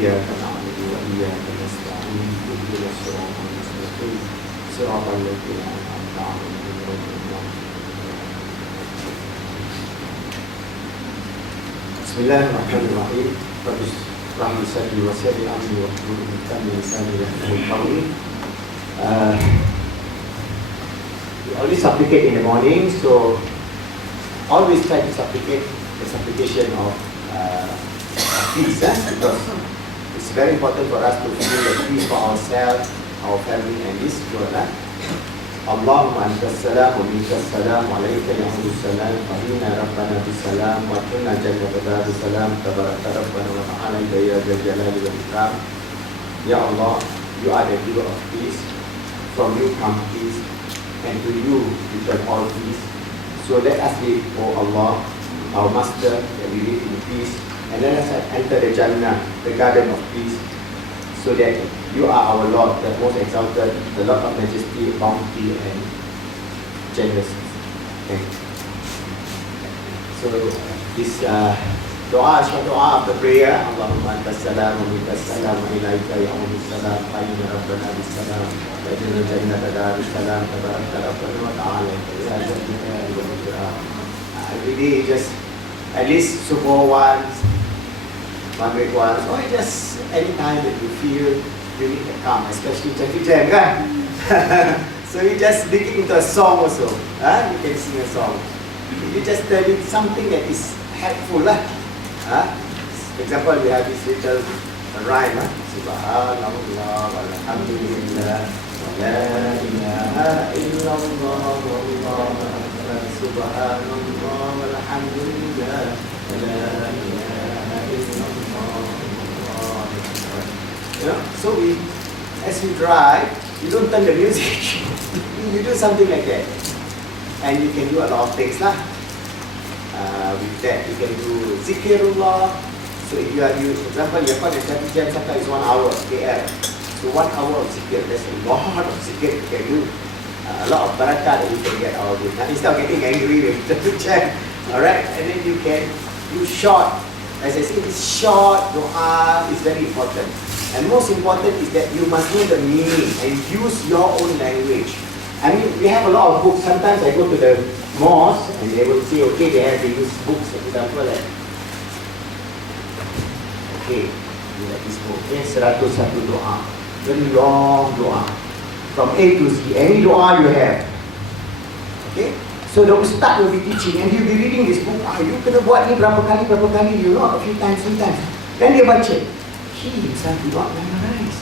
إياك نعبد وإياك نستعين اهدنا الصراط المستقيم صراط الذين أنعمت عليهم غير المغضوب بسم الله الرحمن الرحيم رب اشرح لي صدري ويسر لي أمري واحلل عقدة من لساني يفقهوا قولي. We always supplicate in the morning, so always try to supplicate the supplication of peace, because it's very important for us to feel the peace for ourselves, our family, and this world. Allahumma anta salam wa minka salam wa alayka yahudu salam wa inna rabbana bisalam wa kunna jannata bisalam tabaraka rabbana wa ta'ala ya dzal jalali wal ikram. Ya Allah, you are the giver of peace. From you come peace, and to you return all peace. So let us live, O Allah, our Master, that we live in peace, and let us enter the Jannah, the garden of peace, so that you are our Lord, the most exalted, the Lord of majesty, bounty, and generousness. Okay. So this dua, short dua of the prayer, Allahumma anta salam wa minka salam wa ilayka ya'udu salam wa inna rabbana bisalam wa inna jannata darus salam tabaraka rabbana wa ta'ala ya dzal jalali wal ikram. Every day, just at least subuh once, maghrib once, or just any time that you feel you need to calm, especially traffic jam, kan? So you just make it into a song also. You can sing a song. You just tell it something that is helpful. For example, we have this little rhyme. Subhanallah walhamdulillah wa la ilaha illallah wallahu akbar. Subhanallah walhamdulillah wa la ilaha illallah wallahu akbar. So as we drive, you don't turn the music. You do something like that, and you can do a lot of things lah. With that, you can do zikirullah. So if you for example, your traffic jam is 1 hour KL. So 1 hour of zikir, there's a lot of zikir you can do. A lot of barakah that you can get out of it. Now, instead of getting angry with traffic jam, alright, and then you can do short. As I say, this short dua is very important. And most important is that you must know the meaning and use your own language. I mean, we have a lot of books. Sometimes I go to the mosque and they will say, okay, they have to use books. For example, like, okay, you like this book, okay, 101 doa. Very long doa. From A to Z, any doa you have. Okay? So the ustaz will be teaching and he'll be reading this book. You kena buat ni berapa kali, you know, a few times. Then dia baca. He himself did not memorize.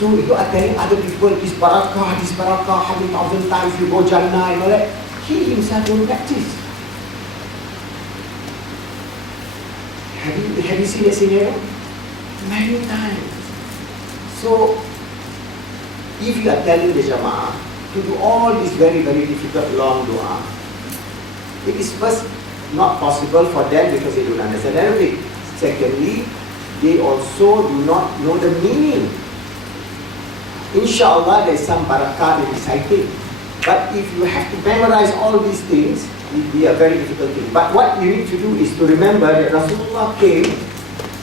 So you are telling other people this barakah, how many thousand times you go Jannah and all that. He himself will practice. Have you seen that scenario? Many times. So if you are telling the Jama'ah to do all this very, very difficult long dua, it is first not possible for them because they don't understand Arabic. Secondly, they also do not know the meaning. Inshallah, there is some barakah in reciting. But if you have to memorize all these things, it will be a very difficult thing. But what you need to do is to remember that Rasulullah came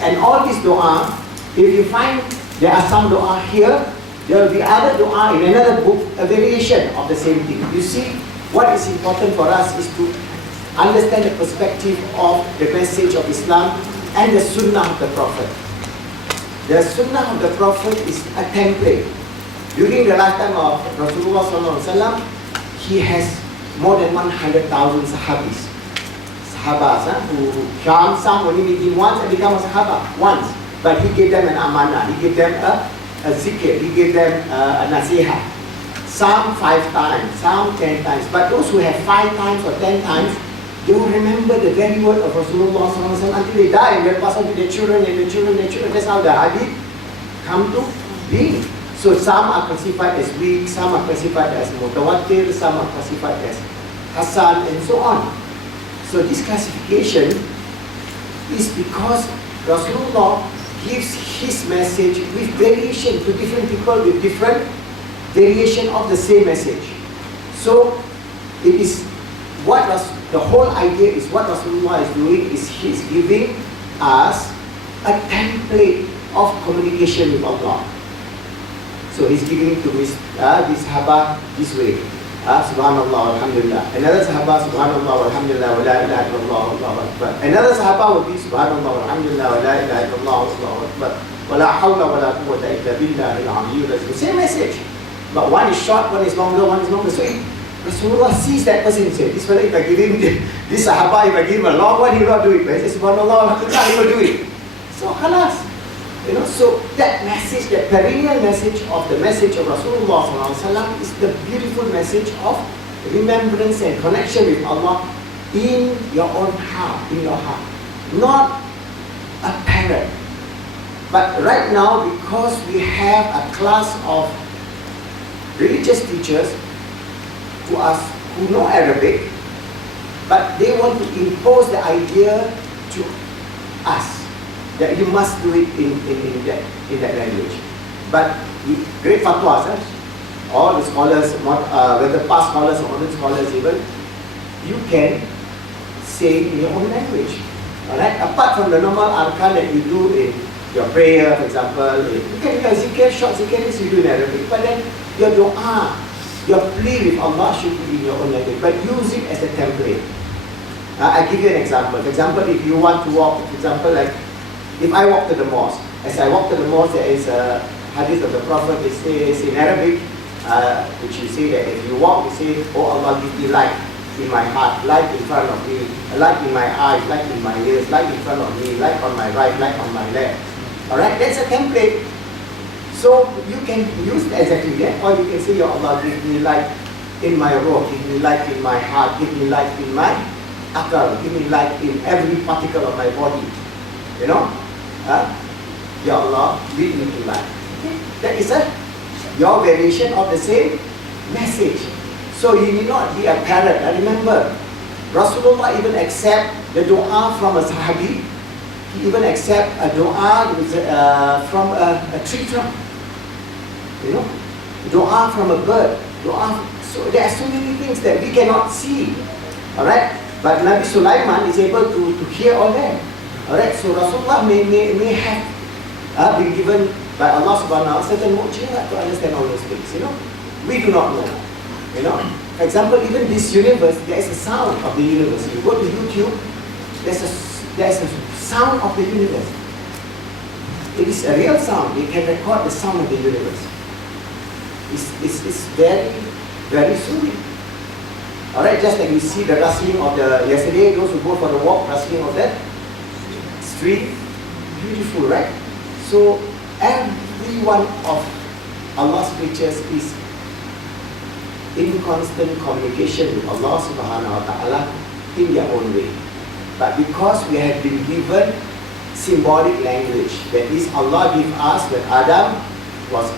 and all this dua, if you find there are some dua here, there will be other dua in another book, a variation of the same thing. You see, what is important for us is to understand the perspective of the message of Islam and the sunnah of the Prophet. The sunnah of the Prophet is a template. During the lifetime of Rasulullah SAW, he has more than 100,000 sahabis. Sahabas, who some only meet him once and become a sahaba once. But he gave them an amanah, he gave them a zikr, he gave them a nasiha. Some 5 times, some 10 times. But those who have 5 times or 10 times, they will remember the very word of Rasulullah SAW until they die, and they'll pass on to their children and their children and their children. That's how the hadith come to be. So some are classified as weak, some are classified as mutawatir, some are classified as hasan, and so on. So this classification is because Rasulullah gives his message with variation to different people with different variation of the same message. So it is the whole idea is what Rasulullah is doing is he's giving us a template of communication with Allah. So he's giving to this Sahaba this way. Subhanallah, Alhamdulillah. Another Sahaba, Subhanallah, Alhamdulillah, wa la ilaha illallah, Allahu Akbar. Another Sahaba would be Subhanallah, Alhamdulillah, wa la ilaha illallah, Allahu Akbar. Wa la hawla wa la quwwata illa billahi al-aliyyil azim. Same message. But one is short, one is longer, one is longer. So Rasulullah sees that person and says, this fellow, if I give him this Sahaba, if I give him a long one, he will not do it. But he says, Subhanallah, Alhamdulillah, he will do it. So, khalas. So that message, that perennial message of the message of Rasulullah ﷺ is the beautiful message of remembrance and connection with Allah in your own heart, not a parrot. But right now, because we have a class of religious teachers who know Arabic, but they want to impose the idea to us that you must do it in that language. But great fatwas, all the scholars, whether past scholars or modern scholars even, you can say in your own language. Alright? Apart from the normal arkan that you do in your prayer, for example, you can do a zikr, short zikr, you do in Arabic, but then your dua, your plea with Allah should be in your own language, but use it as a template. I'll give you an example. For example, if you want to walk, for example, like if I walk to the mosque, as I walk to the mosque, there is a hadith of the Prophet, it says in Arabic, which you say that if you walk, you say, oh Allah, give me light in my heart, light in front of me, light in my eyes, light in my ears, light in front of me, light on my right, light on my left. Alright, that's a template. So you can use exactly that, or you can say, Ya Allah, give me light in my robe, give me light in my heart, give me light in my akal, give me light in every particle of my body. Ya Allah, lead me to light. Okay? That is your variation of the same message. So you need not be a parrot. And remember, Rasulullah even accept the dua from a sahabi. He even accept a dua from a tree trunk. Dua from a bird. So there are so many things that we cannot see. Alright? But Nabi Sulaiman is able to hear all that. Alright, so Rasulullah may have been given by Allah subhanahu wa ta'ala certain mu'jizat to understand all those things, We do not know, For example, even this universe, there is a sound of the universe. You go to YouTube, there's a sound of the universe. It is a real sound. They can record the sound of the universe. It's very, very soothing. Alright, just like you see the rustling of yesterday, those who go for the walk, rustling of that street, beautiful, right? So every one of Allah's creatures is in constant communication with Allah subhanahu wa ta'ala in their own way. But because we have been given symbolic language, that is, Allah gave us, when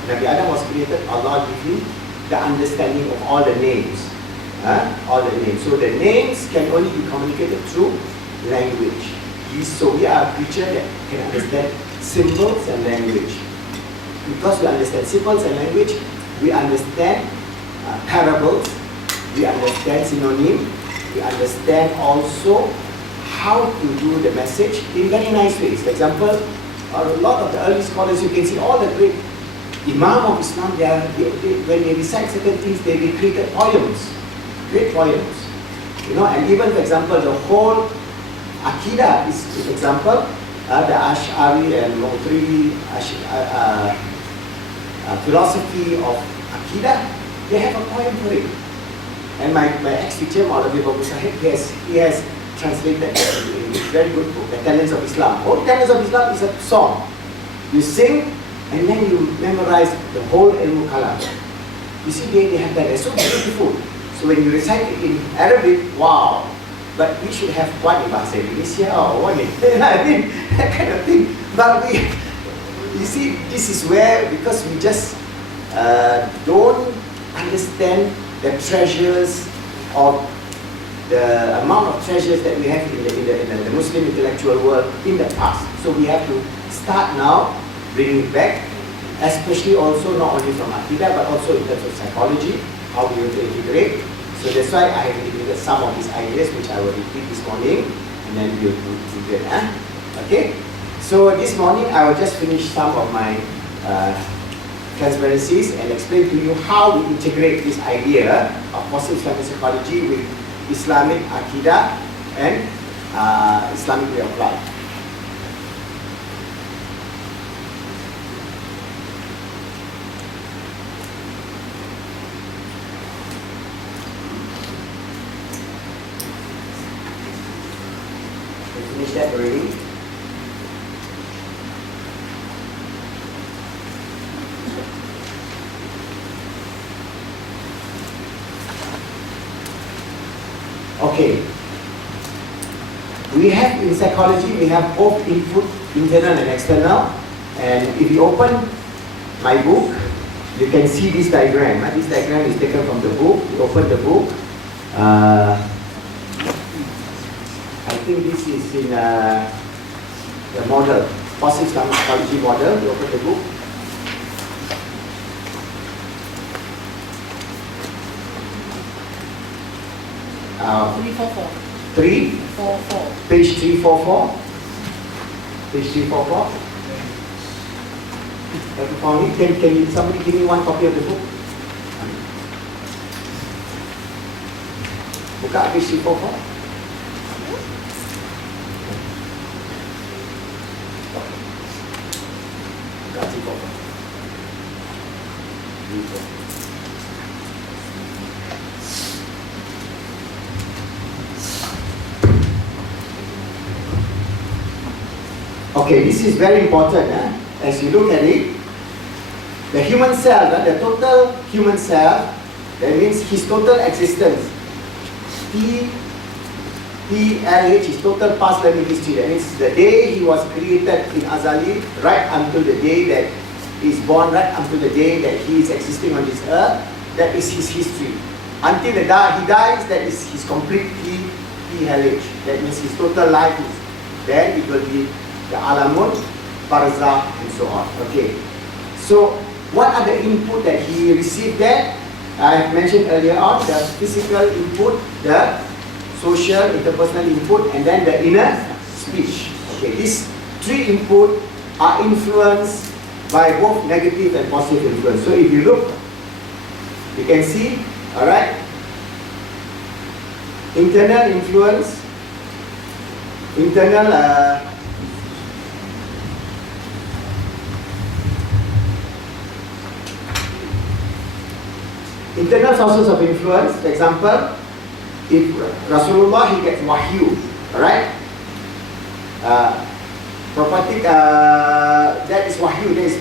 Nabi Adam was created, Allah gave him the understanding of all the names. All the names. So the names can only be communicated through language. So we are a creature that can understand symbols and language. Because we understand symbols and language, we understand parables, we understand synonym, we understand also how to do the message in very nice ways. For example, a lot of the early scholars, you can see all the great Imam of Islam, when they recite certain things, they created poems, great poems. And even, for example, the whole Aqidah is, for example, the Ash'ari and Mu'tazili philosophy of Aqidah, they have a poem for it. And my ex-teacher, Maulvi Babu Sahib, he has translated that in a very good book, The Tenets of Islam. Whole Tenets of Islam is a song. You sing, and then you memorize the whole Ilmu Kalam. You see, they have that. It's so beautiful. So when you recite it in Arabic, wow. But we should have one in Bahasa Indonesia or one in, I mean, that kind of thing. But you see, this is where, because we just don't understand the treasures of the amount of treasures that we have in the Muslim intellectual world in the past. So we have to start now, bringing it back, especially also not only from Aqidah, but also in terms of psychology, how we will integrate. So that's why I have included some of these ideas, which I will repeat this morning, and then we'll do that. Okay? So this morning I will just finish some of my transparencies and explain to you how we integrate this idea of positive Islamic psychology with Islamic Aqidah and Islamic way of life. We finished that already. Okay, we have in psychology, we have both input, internal and external. And if you open my book, you can see this diagram. This diagram is taken from the book. You open the book. I think this is in the model, positive Islamic psychology model. You open the book. Page 344. Page 344. Have you found it? Can somebody give me one copy of the book? Buka page 344. Buka 344. Okay, this is very important. As you look at it, the human cell, the total human cell, that means his total existence. TLH is total past learning history. That means the day he was created in Azali, right until the day that he is born, right until the day that he is existing on this earth, that is his history. Until he dies, that is his complete TLH. That means his total life is, then it will be the alamun, barzakh, and so on. Okay. So, what are the input that he received there? I have mentioned earlier on the physical input, the social, interpersonal input, and then the inner speech. Okay. These three input are influenced by both negative and positive influence. So, if you look, you can see, alright, internal influence, internal internal sources of influence. For example, if Rasulullah, he gets wahyu, alright? Prophetic, that is wahyu. There is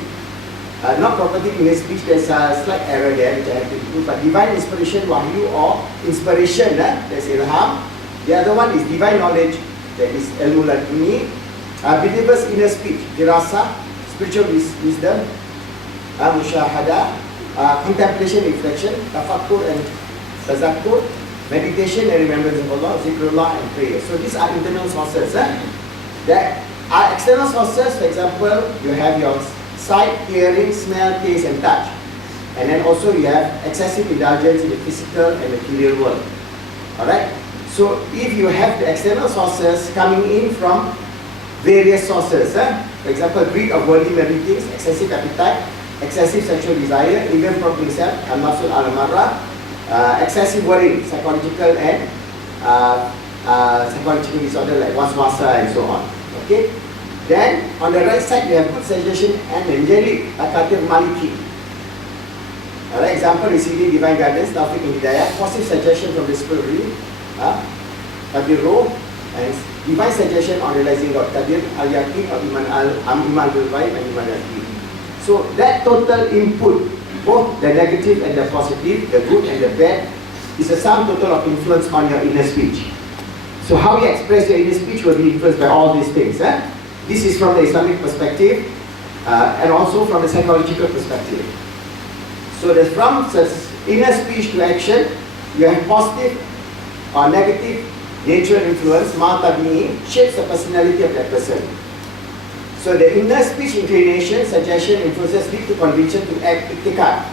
not prophetic in his speech. There's a slight error there which I have to do. But divine inspiration, wahyu, or inspiration, that's ilham. The other one is divine knowledge, that is ilmu laduni. Believers' inner speech, dirasa, spiritual wisdom, mushahada. Contemplation, reflection, tafakkur and tazakkur, meditation and remembrance of Allah, zikrullah and prayer. So these are internal sources. That are external sources. For example, you have your sight, hearing, smell, taste and touch. And then also you have excessive indulgence in the physical and material world. Alright? So if you have the external sources coming in from various sources, for example, greed of worldly merry things, excessive appetite, excessive sexual desire, even from himself, al-nafsul al-marra, excessive worry, psychological and psychological disorder like waswasa and so on. Okay. Then on the right side you have good suggestion and angelic, akatir maliki. Example, receiving divine guidance, tawfiq and hidayah, positive suggestion from the spirit, qadir roh, and divine suggestion on realizing God, qadir al-yaqin or iman bil-ghaib and iman al-yaqin. So that total input, both the negative and the positive, the good and the bad, is a sum total of influence on your inner speech. So how you express your inner speech will be influenced by all these things. This is from the Islamic perspective and also from the psychological perspective. So from inner speech to action, you have positive or negative natural influence, ma'tabini, shapes the personality of that person. So the inner speech inclination, suggestion, influences lead to conviction to act iktikad.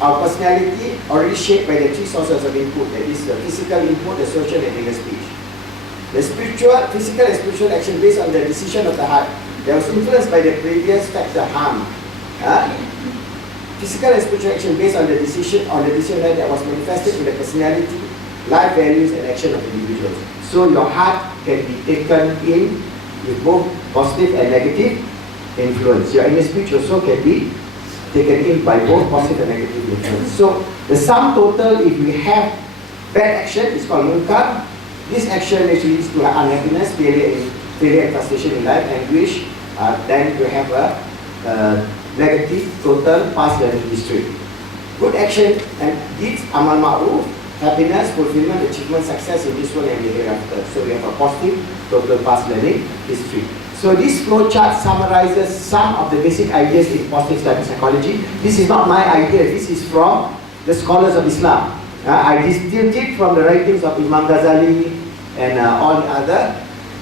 Our personality already shaped by the three sources of input, that is the physical input, the social and inner speech. The physical and spiritual action based on the decision of the heart That was influenced by the previous factor harm. Physical and spiritual action based on the decision that was manifested in the personality, life values, and action of individuals. So your heart can be taken in with both positive and negative influence. Your inner speech also can be taken in by both positive and negative influence. So the sum total, if we have bad action, is called munkar. This action actually leads to unhappiness, failure and frustration in life, anguish. Then you have a negative total past learning history. Good action and deeds, amal ma'ruf, happiness, fulfillment, achievement, success in this world and the hereafter. So we have a positive total past learning history. So this flow chart summarizes some of the basic ideas in positive study psychology. This is not my idea, this is from the scholars of Islam. I distilled it from the writings of Imam Ghazali and all the other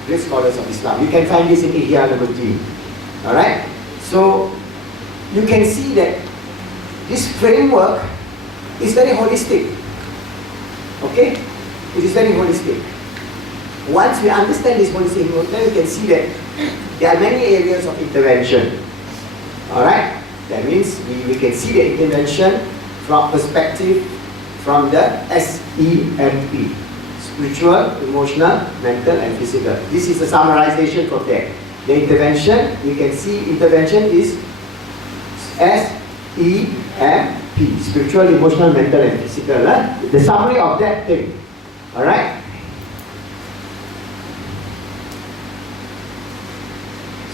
great scholars of Islam. You can find this in Ihya al-Muddin. Alright? So you can see that this framework is very holistic. Okay? It is very holistic. Once we understand this holistic, then we can see that there are many areas of intervention. Alright? That means we can see the intervention from perspective from the SEMP. Spiritual, emotional, mental and physical. This is a summarization from there. The intervention, we can see intervention is SEMP. Spiritual, emotional, mental and physical. The summary of that thing. Alright?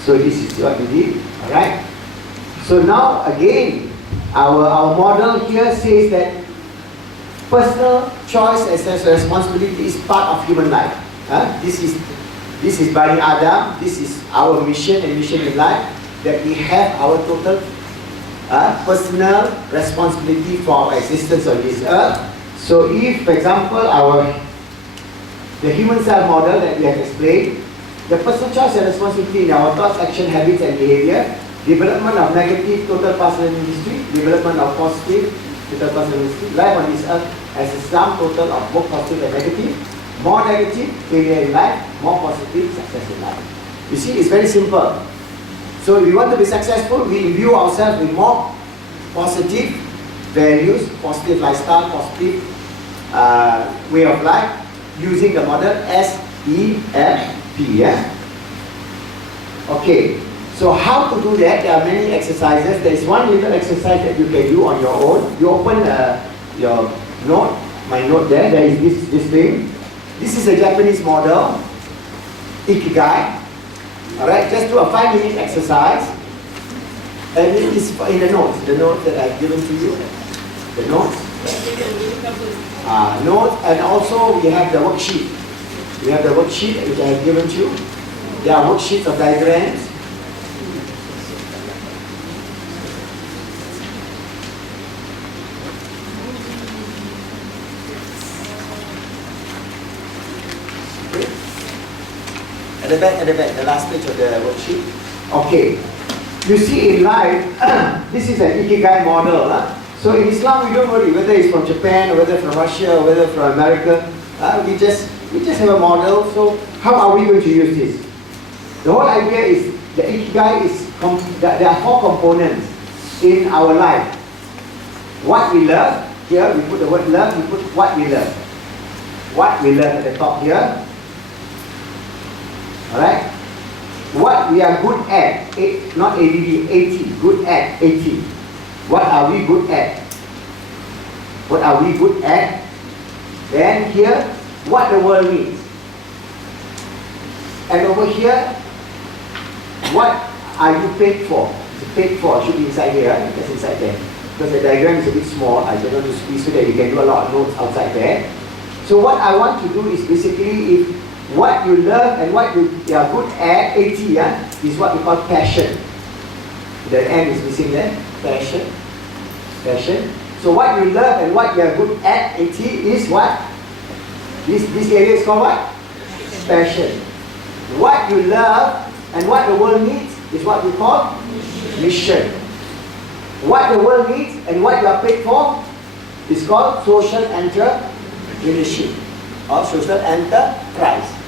So this is what we did. Alright? So now again, our model here says that personal choice and responsibility is part of human life. This is Bani Adam. This is our mission and mission in life, that we have our total personal responsibility for our existence on this earth. So if, for example, the human cell model that we have explained, the personal choice and responsibility in our thoughts, action, habits and behavior, development of negative total past learning history, development of positive total past learning history, life on this earth as a sum total of both positive and negative. More negative, failure in life. More positive, success in life. You see, it's very simple. So if we want to be successful, we imbue ourselves with more positive values, positive lifestyle, positive way of life, using the model SEMP. Okay, so how to do that? There are many exercises. There is one little exercise that you can do on your own. You open your note, my note there. There is this thing. This is a Japanese model, Ikigai. Alright, just do a 5-minute exercise. And it is in the notes that I've given to you. The notes. Notes, and also we have the worksheet. We have the worksheet which I have given to you. There are worksheets of diagrams. At the back, the last page of the worksheet. Okay. You see in life, this is an Ikigai model. So in Islam, we don't worry whether it's from Japan, or whether from Russia, or whether from America. We just have a model. So how are we going to use this? The whole idea is the Ikigai is, there are 4 components in our life. What we love, here we put the word love, we put what we love. What we love at the top here. Alright? What we are good at, not ADD, AT, good at, AT. What are we good at? What are we good at? Then here, what the world needs. And over here, what are you paid for? Paid for should be inside here, that's inside there. Because the diagram is a bit small, I don't want to squeeze so that you can do a lot of notes outside there. So what I want to do is basically, if what you love and what you are good at, AT, is what we call passion. The M is missing there, passion. Passion. So what you love and what you are good at, AT, is what? This area is called what? Passion. What you love and what the world needs is what we call mission. What the world needs and what you are paid for is called social entrepreneurship or social enterprise.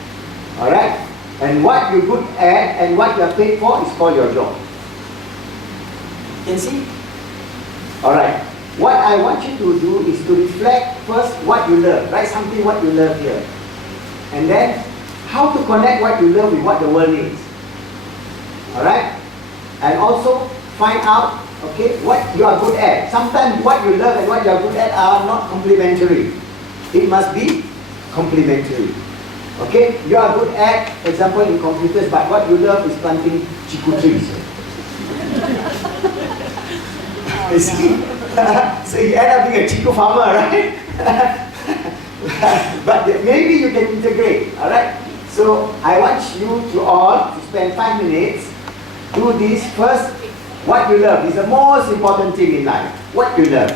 Alright? And what you're good at and what you're paid for is called your job. Can see? Alright. What I want you to do is to reflect first what you love. Write something what you love here. And then how to connect what you love with what the world needs. Alright? And also find out, okay, what you are good at. Sometimes what you love and what you are good at are not complementary. It must be complementary. Okay? You are good at, for example, in computers, but what you love is planting chiku trees. You see? So you end up being a chiku farmer, right? But maybe you can integrate, alright? So I want you to all to spend 5 minutes, do this first, what you love is the most important thing in life. What you love.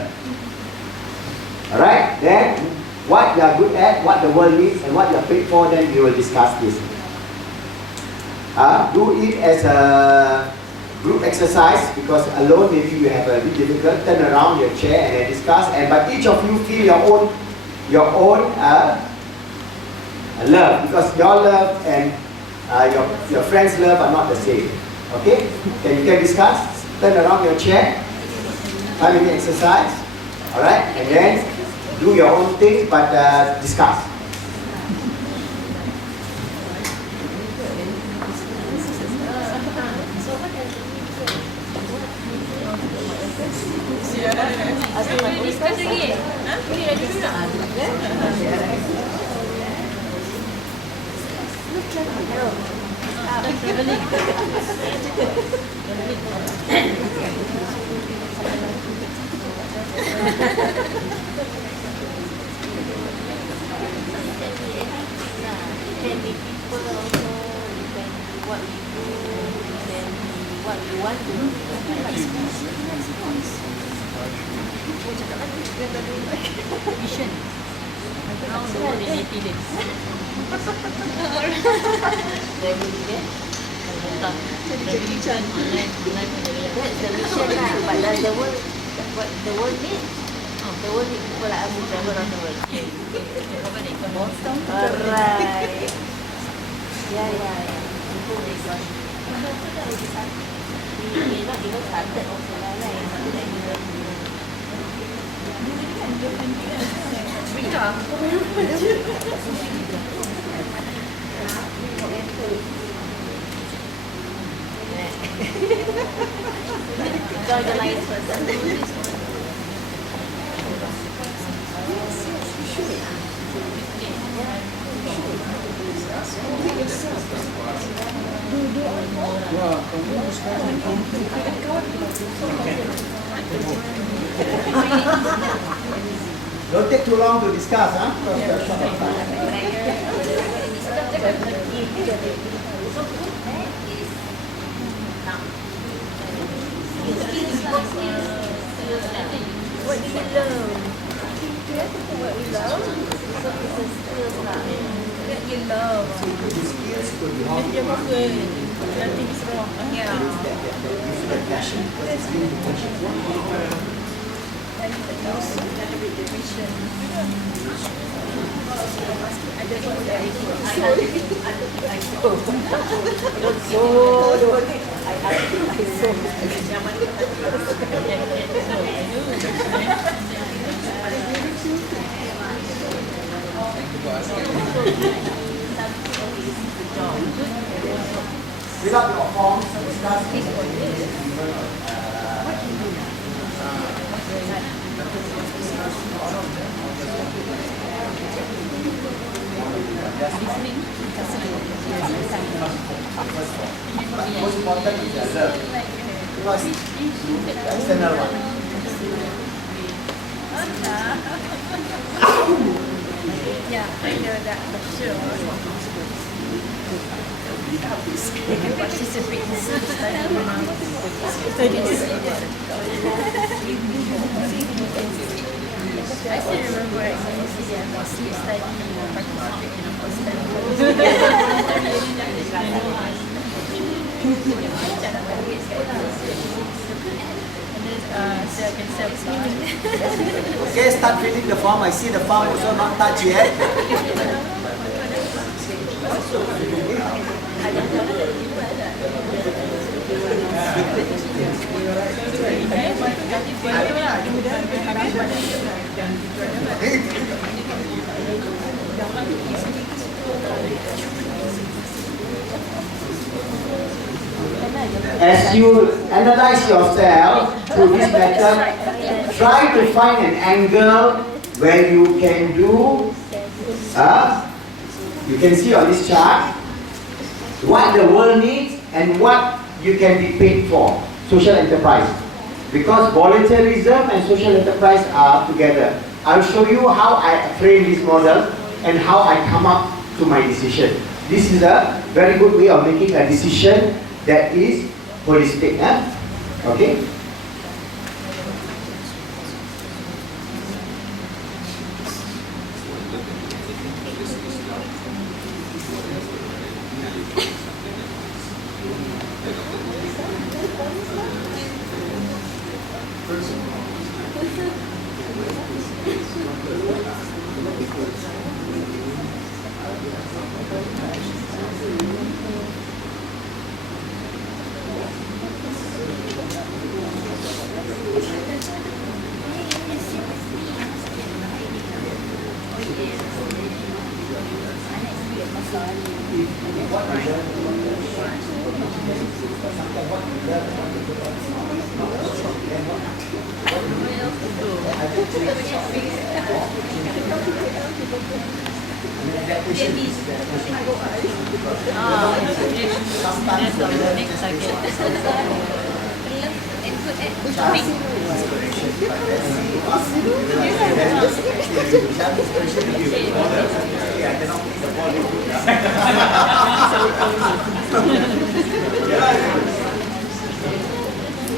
Alright? Then, what you are good at, what the world needs, and what you are paid for, then we will discuss this. Do it as a group exercise, because alone maybe you have a bit difficult. Turn around your chair and then discuss. But each of you feel your own love, because your love and your friends' love are not the same. Okay? You can discuss. Turn around your chair. 5-minute exercise. Alright? And then do your own thing, but discuss. Can be people also, depend what we do, then what we want to do. Vision. Around the world in 80 days. That's the mission lah. But does the world, what the world need? The world need people like us to travel around the world. Alright. Yeah. People they got. We not even started also lah, right? Enjoy the lights first. Don't take too long to discuss, huh? What do you love? What we love? So it's a skills lah. What you love? Skills could be hobby. Nothing is wrong. Yeah. Passion. Fill up your forms, discuss this. Most important is the love. Because the external one. Yeah, I know that for sure. Participate in I still remember at UCD, I was studying and participate in a post-study. So I can self-study. Okay, start filling the form. I see the form also not touched yet. As you analyze yourself through this method, try to find an angle where you can do, you can see on this chart, what the world needs and what you can be paid for, social enterprise. Because volunteerism and social enterprise are together. I'll show you how I frame this model and how I come up to my decision. This is a very good way of making a decision that is holistic. Okay?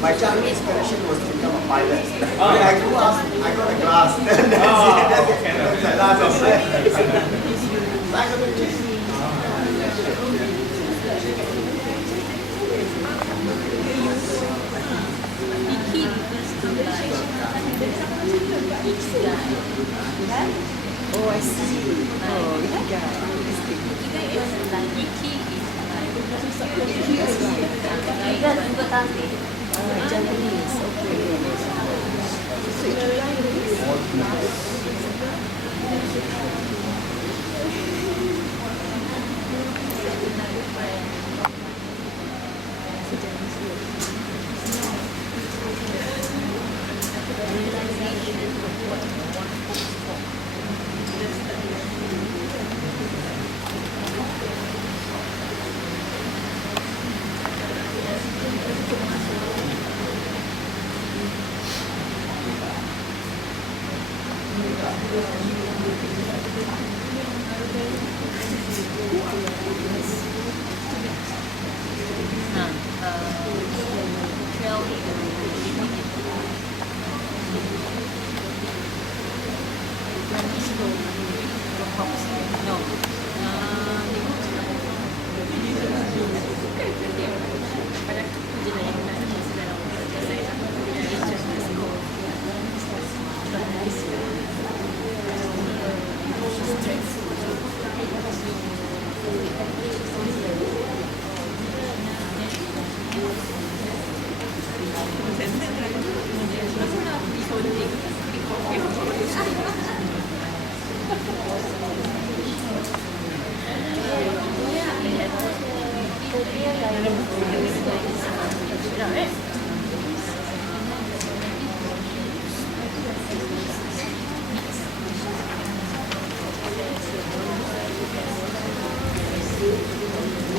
My childhood inspiration was to become a pilot. When I grew up, I got a glass. Oh, I see. Oh, Japanese. Okay. So you like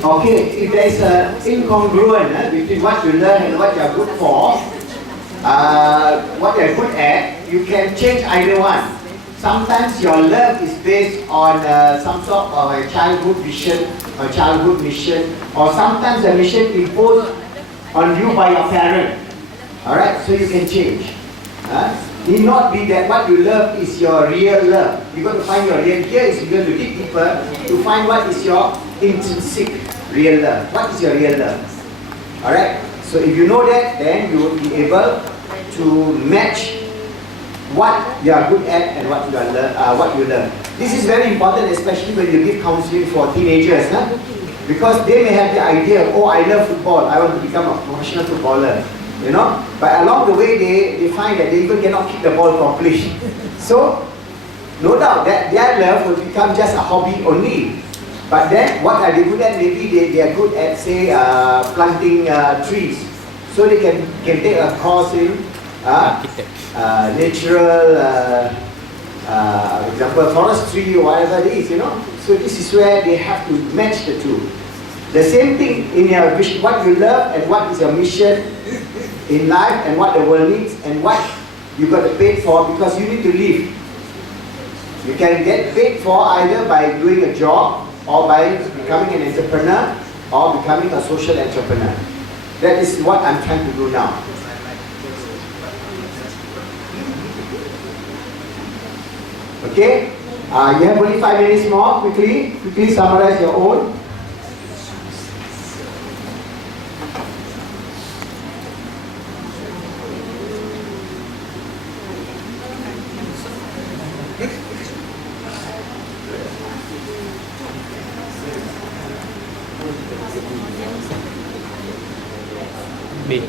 Okay, if there is an incongruent between what you learn and what you are good for, what you are good at, you can change either one. Sometimes your love is based on some sort of a childhood vision or childhood mission, or sometimes a mission imposed on you by your parent. Alright, so you can change. Need not be that what you love is your real love. You got to find your real. Here is you got to dig deeper to find what is your intrinsic real love. What is your real love? Alright? So if you know that, then you will be able to match what you are good at and what you learn. This is very important, especially when you give counseling for teenagers. Because they may have the idea, oh, I love football, I want to become a professional footballer, you know. But along the way, they find that they even cannot kick the ball properly. So, no doubt that their love will become just a hobby only. But then, what are they good at? Maybe they are good at, say, planting trees. So they can take a course in natural, example, forestry or whatever it is, you know. So this is where they have to match the two. The same thing in your vision, what you love and what is your mission in life and what the world needs and what you got to pay for, because you need to live. You can get paid for either by doing a job or by becoming an entrepreneur or becoming a social entrepreneur. That is what I'm trying to do now. Okay? You have only 5 minutes more. Quickly summarize your own. B.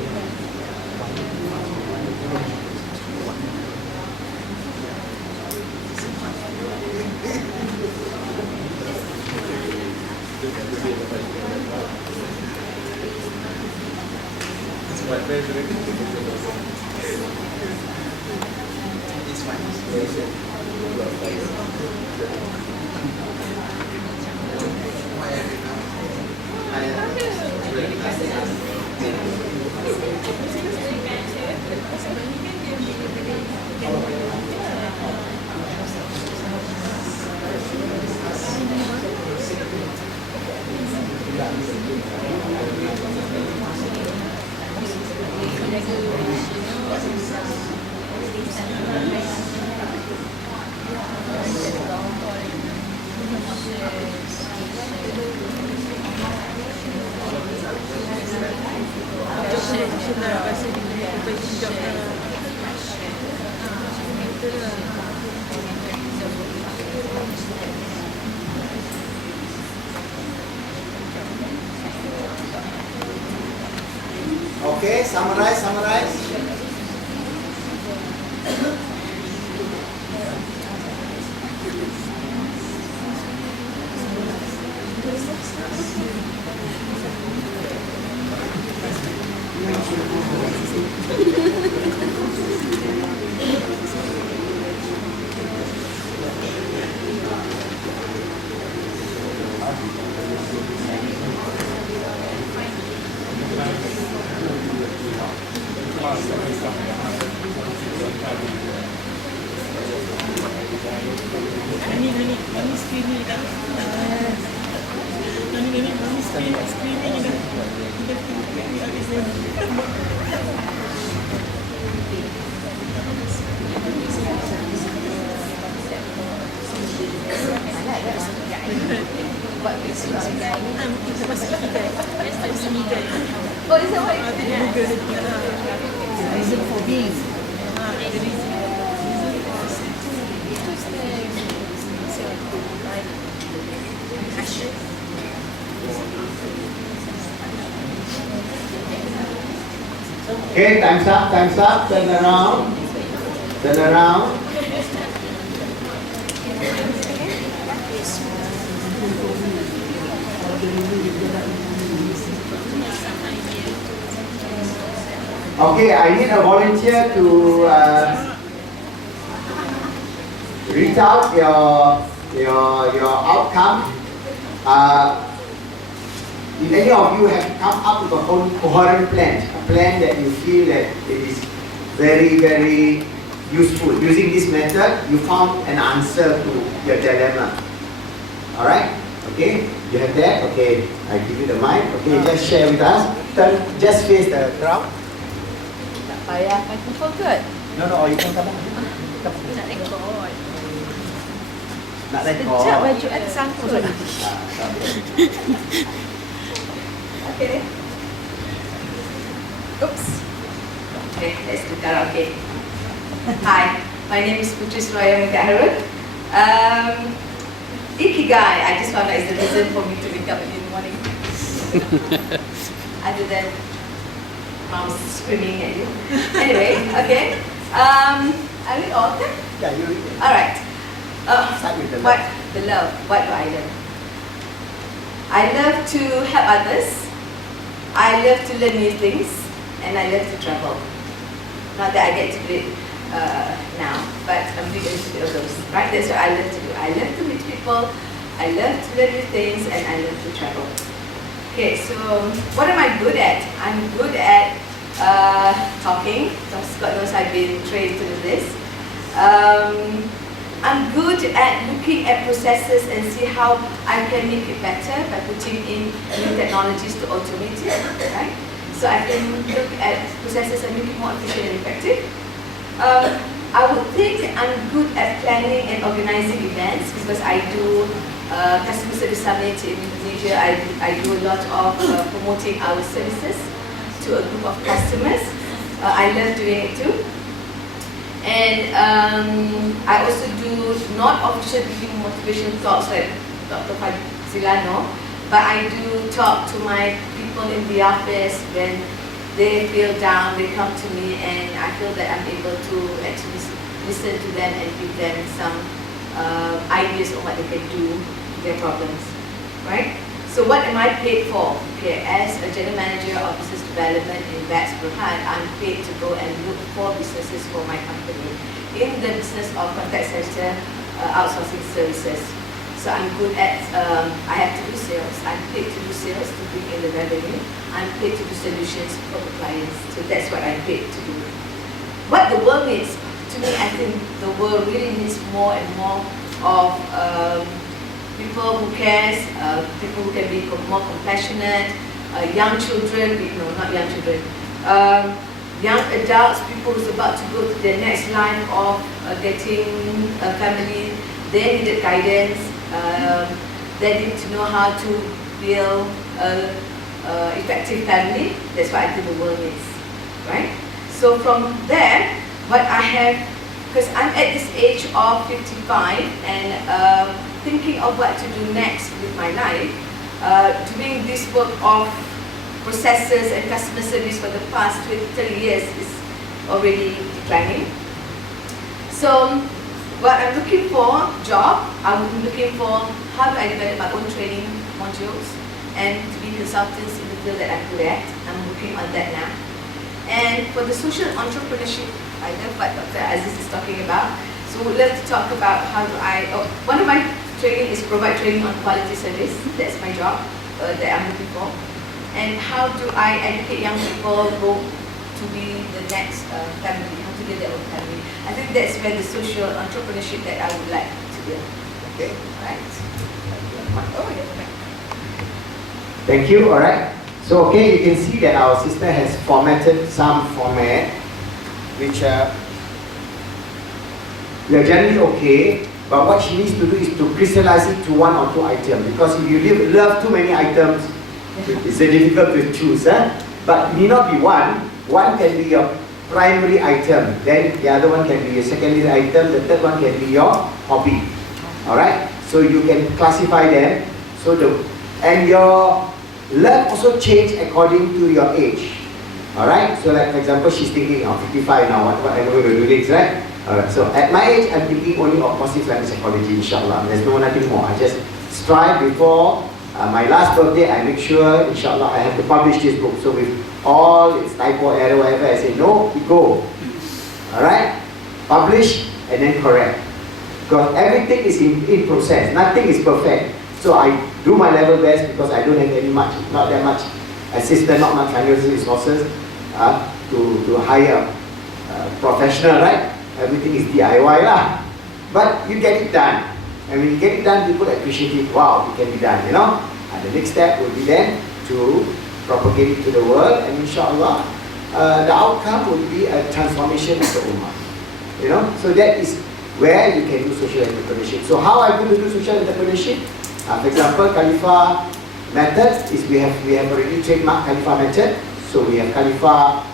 Okay, summarize. Oh, is that what it is? Reason for being. Okay, time's up, turn around. Okay, I need a volunteer to read out your outcome. If any of you have come up with a coherent plan, a plan that you feel that it is very, very useful, using this method, you found an answer to your dilemma. Alright? Okay? You have that? Okay, I give you the mic. Okay, just share with us. Just face the crowd. Tak payah microphone kot. No, you can come on. Nak rekod. Nak record. Sekejap baju ada sangkut. Okay. Oops. Okay, let's do karaoke. Hi, my name is Putri Suraya Harun. Ikigai, I just found out is the reason for me to wake up in the morning. Other than mom's screaming at you. Anyway, okay. Are we all done? Yeah, you read it. All right. Start with the What love. the love? What do I love? I love to help others. I love to learn new things, and I love to travel. Not that I get to do it now, but I'm big into those. Right? That's what I love to do. I love to meet people. I love to learn new things, and I love to travel. Okay, so what am I good at? I'm good at talking. God knows I've been trained to do this. I'm good at looking at processes and see how I can make it better by putting in new technologies to automate it, right? So I can look at processes and make it more efficient and effective. I would think I'm good at planning and organizing events because I do customer service summit in Indonesia. I do a lot of promoting our services to a group of customers. I love doing it too. And I also do not official giving motivation talks like Dr. Fazilano, but I do talk to my people in the office when they feel down, they come to me, and I feel that I'm able to actually listen to them and give them some ideas on what they can do to their problems, right? So what am I paid for? Okay, as a general manager of business development in VATS Berhad, I'm paid to go and look for businesses for my company in the business of contact center outsourcing services. So I'm good at, I have to do sales. I'm paid to do sales to bring in the revenue. I'm paid to do solutions for the clients. So that's what I'm paid to do. What the world needs, to me, I think the world really needs more and more of people who cares, people who can be more compassionate, young children, no, not young children, young adults, people who's about to go to their next life of getting a family. They needed guidance. They need to know how to build an effective family. That's what I think the world needs, right? So from there, what I have, because I'm at this age of 55 and thinking of what to do next with my life, doing this work of processes and customer service for the past 30 years is already declining. So what I'm looking for, job, I'm looking for how do I develop my own training modules and to be consultants in the field that I'm good at. I'm working on that now. And for the social entrepreneurship, I love what Dr. Aziz is talking about. So we'd love to talk about how do I, one of my training is provide training on quality service. That's my job that I'm looking for. And how do I educate young people go to be the next family, how to get their own family. I think that's where the social entrepreneurship that I would like to build. Okay. Right? Oh, yeah. Thank you. All right. So, okay, you can see that our sister has formatted some format, which we are generally okay. But what she needs to do is to crystallize it to one or two items. Because if you love too many items, it's difficult to choose. But it need not be one. One can be your primary item. Then the other one can be your secondary item. The third one can be your hobby. Alright? So you can classify them. And your love also change according to your age. Alright? So like for example, she's thinking of 55 now. What am I going to do next, right? Alright, so at my age, I'm thinking only of positive language psychology, inshallah. There's nothing more. I just strive before my last birthday, I make sure, inshallah, I have to publish this book. So with all its typo, error, whatever, I say, no, we go. Alright? Publish and then correct. Because everything is in process. Nothing is perfect. So I do my level best because I don't have not that much assistance, not much financial resources to hire a professional, right? Everything is DIY lah. But you get it done. And when you get it done, people appreciate it. Wow, it can be done, you know. And the next step will be then to propagate it to the world. And inshallah, the outcome will be a transformation of the ummah. You know. So that is where you can do social entrepreneurship. So how are you going to do social entrepreneurship? For example, Khalifah method is we have already trademarked Khalifah method. So we have Khalifah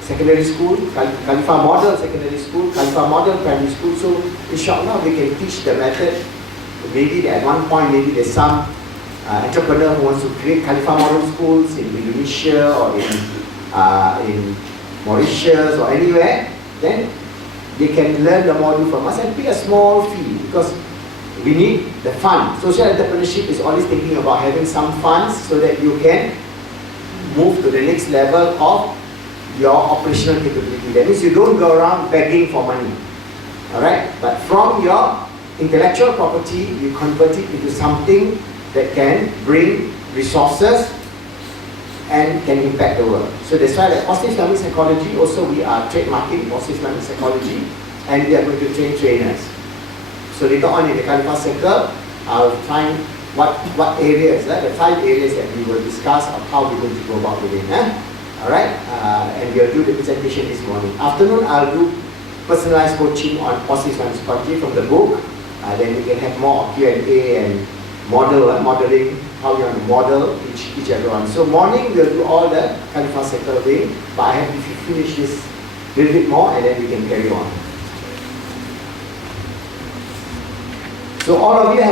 secondary school, Khalifah model secondary school, Khalifah model primary school. So inshallah we can teach the method. Maybe at one point maybe there's some entrepreneur who wants to create Khalifah model schools in Indonesia or in Mauritius or anywhere, then they can learn the module from us and pay a small fee, because we need the fund. Social entrepreneurship is always thinking about having some funds so that you can move to the next level of your operational capability. That means you don't go around begging for money. Alright? But from your intellectual property, you convert it into something that can bring resources and can impact the world. So that's why the positive Islamic psychology, also we are trademarking positive Islamic psychology, and we are going to train trainers. So later on in the Khalifah Circle, I'll find what areas, the 5 areas that we will discuss of how we're going to go about with it. Alright? And we'll do the presentation this morning. Afternoon, I'll do personalized coaching on positive Islamic psychology from the book. Then we can have more Q&A and modeling, how you want to model each everyone. So morning we'll do all the Khalifah Circle thing, but I have to finish this a little bit more and then we can carry on. So all of you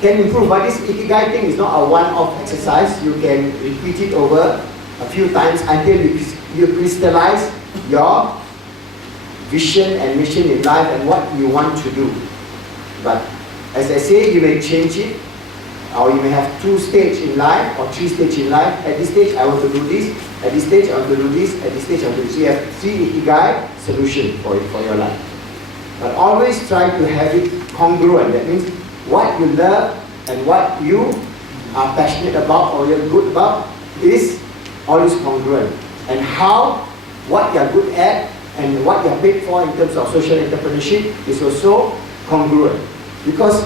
can improve, but this Ikigai thing is not a one-off exercise. You can repeat it over a few times until you crystallize your vision and mission in life and what you want to do. But as I say, you may change it, or you may have 2 stages in life or 3 stages in life. At this stage, I want to do this. At this stage, I want to do this. At this stage, I want to do this. So you have 3 Ikigai solutions for your life. But always try to have it congruent. That means what you love and what you are passionate about or you're good about is always congruent. And what you're good at and what you're paid for in terms of social entrepreneurship is also congruent. Because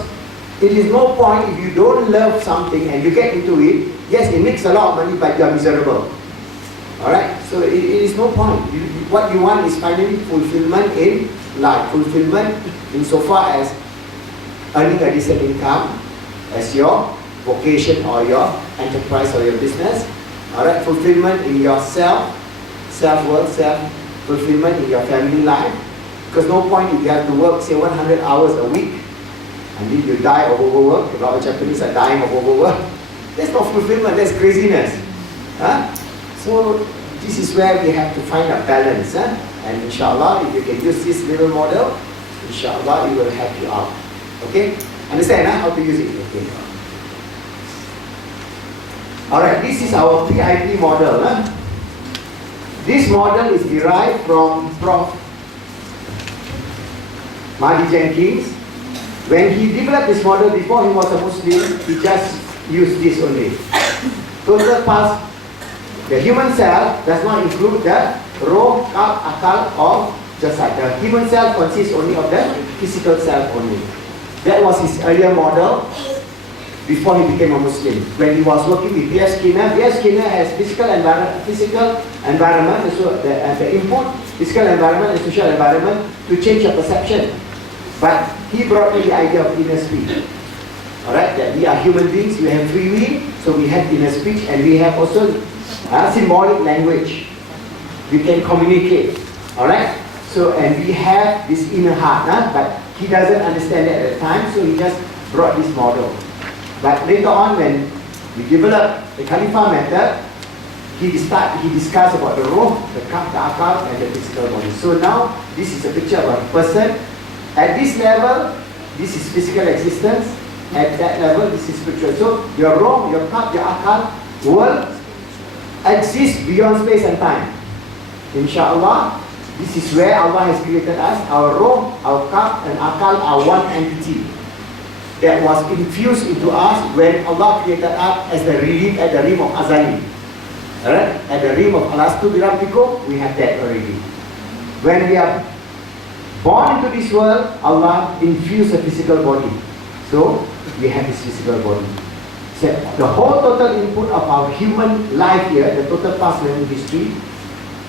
it is no point if you don't love something and you get into it. Yes, it makes a lot of money, but you are miserable. Alright? So it is no point. What you want is finally fulfillment in life. Fulfillment insofar as earning a decent income as your vocation or your enterprise or your business. Alright? Fulfillment in yourself, self-worth, self-fulfillment in your family life. Because no point if you have to work, say, 100 hours a week, and then you die of overwork. A lot of Japanese are dying of overwork. That's not fulfillment, that's craziness. So this is where we have to find a balance. And inshallah, if you can use this little model, inshallah, it will help you out. Okay? Understand how to use it? Okay. Alright, this is our PIP model. This model is derived from Prof. Mahdi Jenkins. When he developed this model before he was a Muslim, he just used this only. Total pass, the human cell does not include the roh, qalb, akal or jasad. The human cell consists only of the physical cell only. That was his earlier model before he became a Muslim. When he was working with B.F. Skinner has physical environment, so the input, physical environment and social environment to change your perception. But he brought me the idea of inner speech. Alright, that we are human beings, we have free will, so we have inner speech and we have also symbolic language. We can communicate. Alright? So, and we have this inner heart, but he doesn't understand it at the time, so he just brought this model. But later on, when we developed the Khalifah method, he discussed about the roh, the qalb, the akal, and the physical body. So now, this is a picture of a person. At this level, this is physical existence. At that level, this is spiritual. So your roh, your qalb, your akal will exist beyond space and time. Inshallah, this is where Allah has created us. Our roh, our qalb, and akal are one entity that was infused into us when Allah created us as the realm at the realm of Azali. Alright? At the realm of Alastu Birabbikum, we have that already. When we are born into this world, Allah infused a physical body. So, we have this physical body. So, the whole total input of our human life here, the total past learning history,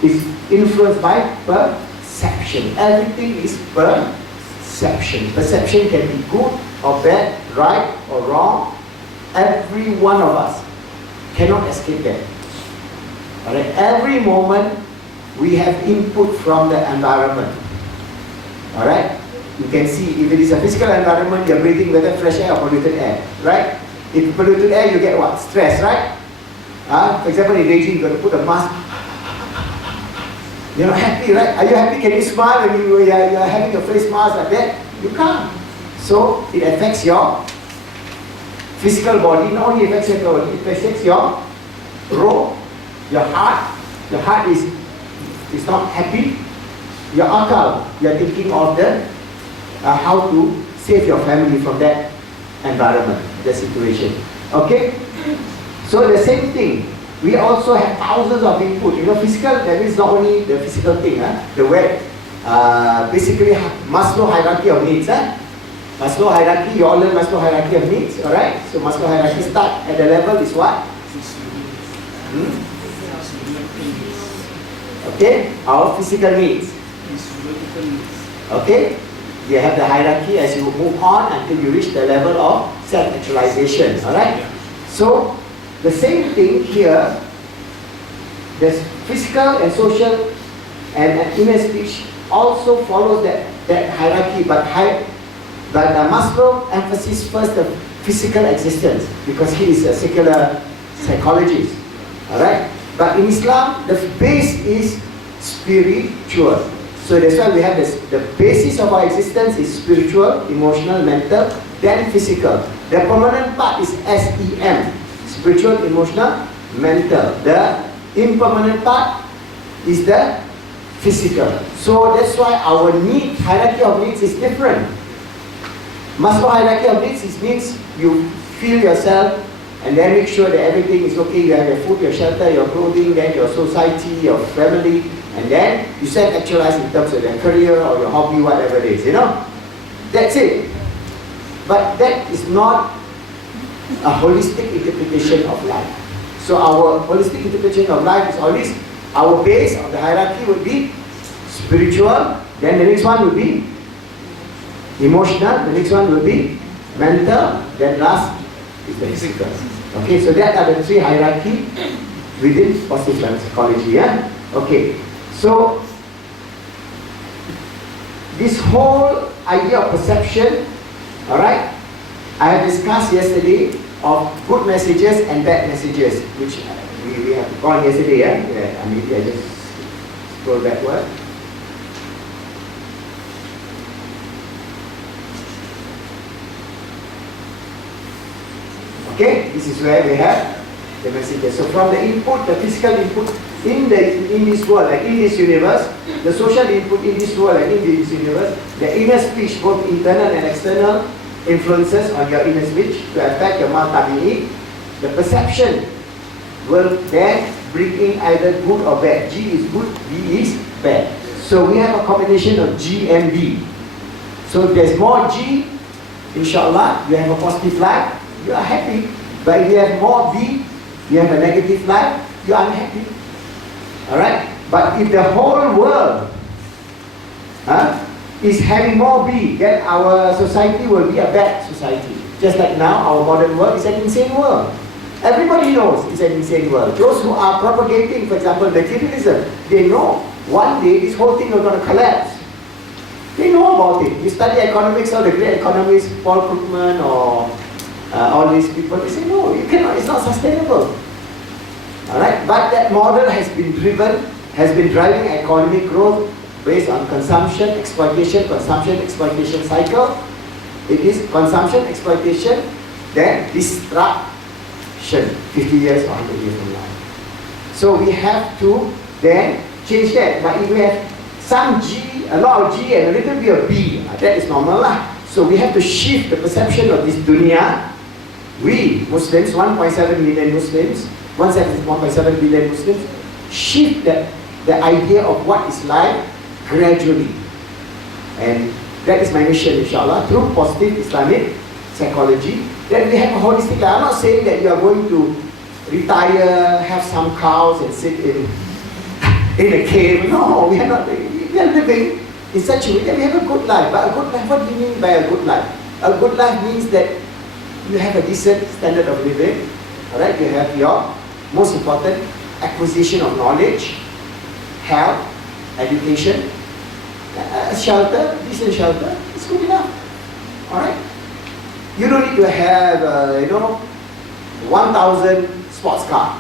is influenced by perception. Everything is perception. Perception can be good or bad, right or wrong. Every one of us cannot escape that. Alright? Every moment we have input from the environment. Alright? You can see if it is a physical environment, you're breathing whether fresh air or polluted air. Right? If you polluted air, you get what? Stress, right? For example, in Beijing, you're going to put a mask. You're not happy, right? Are you happy? Can you smile when you are having a face mask like that? You can't. So it affects your physical body. Not only affects your body, it affects your roh, your heart. Your heart is not happy. Your akal, you are thinking of the how to save your family from that environment, the situation. Okay? So the same thing. We also have thousands of input. You know, physical, that means not only the physical thing, the web. Basically, Maslow hierarchy of needs. Maslow hierarchy, you all learn Maslow hierarchy of needs, alright? So Maslow hierarchy start at the level is what? Okay, our physical needs. Okay, you have the hierarchy as you move on until you reach the level of self-actualization, alright? So, the same thing here, there's physical and social and inner speech also follows that hierarchy, but Maslow emphasizes first the physical existence because he is a secular psychologist, alright? But in Islam, the base is spiritual. So that's why we have this, the basis of our existence is spiritual, emotional, mental, then physical. The permanent part is SEM. Spiritual, emotional, mental. The impermanent part is the physical. So that's why our need, hierarchy of needs is different. Maslow hierarchy of needs means you feel yourself and then make sure that everything is okay. You have your food, your shelter, your clothing, then your society, your family, and then you self-actualize in terms of your career or your hobby, whatever it is, you know. That's it. But that is not a holistic interpretation of life. So our holistic interpretation of life is always, our base of the hierarchy would be spiritual, then the next one would be emotional, the next one will be mental, then last is the physical. Okay, so that are the three hierarchy within positive psychology. Yeah? Okay, so this whole idea of perception, alright, I have discussed yesterday of good messages and bad messages, which we have gone yesterday. Yeah, maybe I just scroll backward. Okay, this is where we have the messages. So from the input, the physical input in this world, like in this universe, the social input in this world, like in this universe, the inner speech, both internal and external influences on your inner speech to affect your mal-tabi'i. The perception will then bring in either good or bad. G is good, B is bad. So we have a combination of G and B. So if there's more G, inshallah, you have a positive life, you are happy. But if you have more B, you have a negative life, you are unhappy. Alright? But if the whole world is having more B, then our society will be a bad society. Just like now, our modern world is an insane world. Everybody knows it's an insane world. Those who are propagating, for example, materialism, they know one day this whole thing is going to collapse. They know about it. You study economics, all the great economists, Paul Krugman or all these people, they say, no, you cannot, it's not sustainable. Alright, but that model has been driving economic growth based on consumption, exploitation cycle. It is consumption, exploitation, then destruction, 50 years or 100 years from now. So we have to then change that. But if we have some G, a lot of G and a little bit of B, that is normal lah. So we have to shift the perception of this dunya. We Muslims, 1.7 million Muslims, 1.7 billion Muslims, shift the idea of what is life gradually. And that is my mission, inshallah, through positive Islamic psychology. Then we have a holistic life. I'm not saying that you are going to retire, have some cows and sit in a cave. No, we are not. We are living in such a way that we have a good life. But a good life, what do you mean by a good life? A good life means that you have a decent standard of living. Alright, you have your most important acquisition of knowledge, health, education, shelter, decent shelter, it's good enough. Alright? You don't need to have, 1,000 sports car.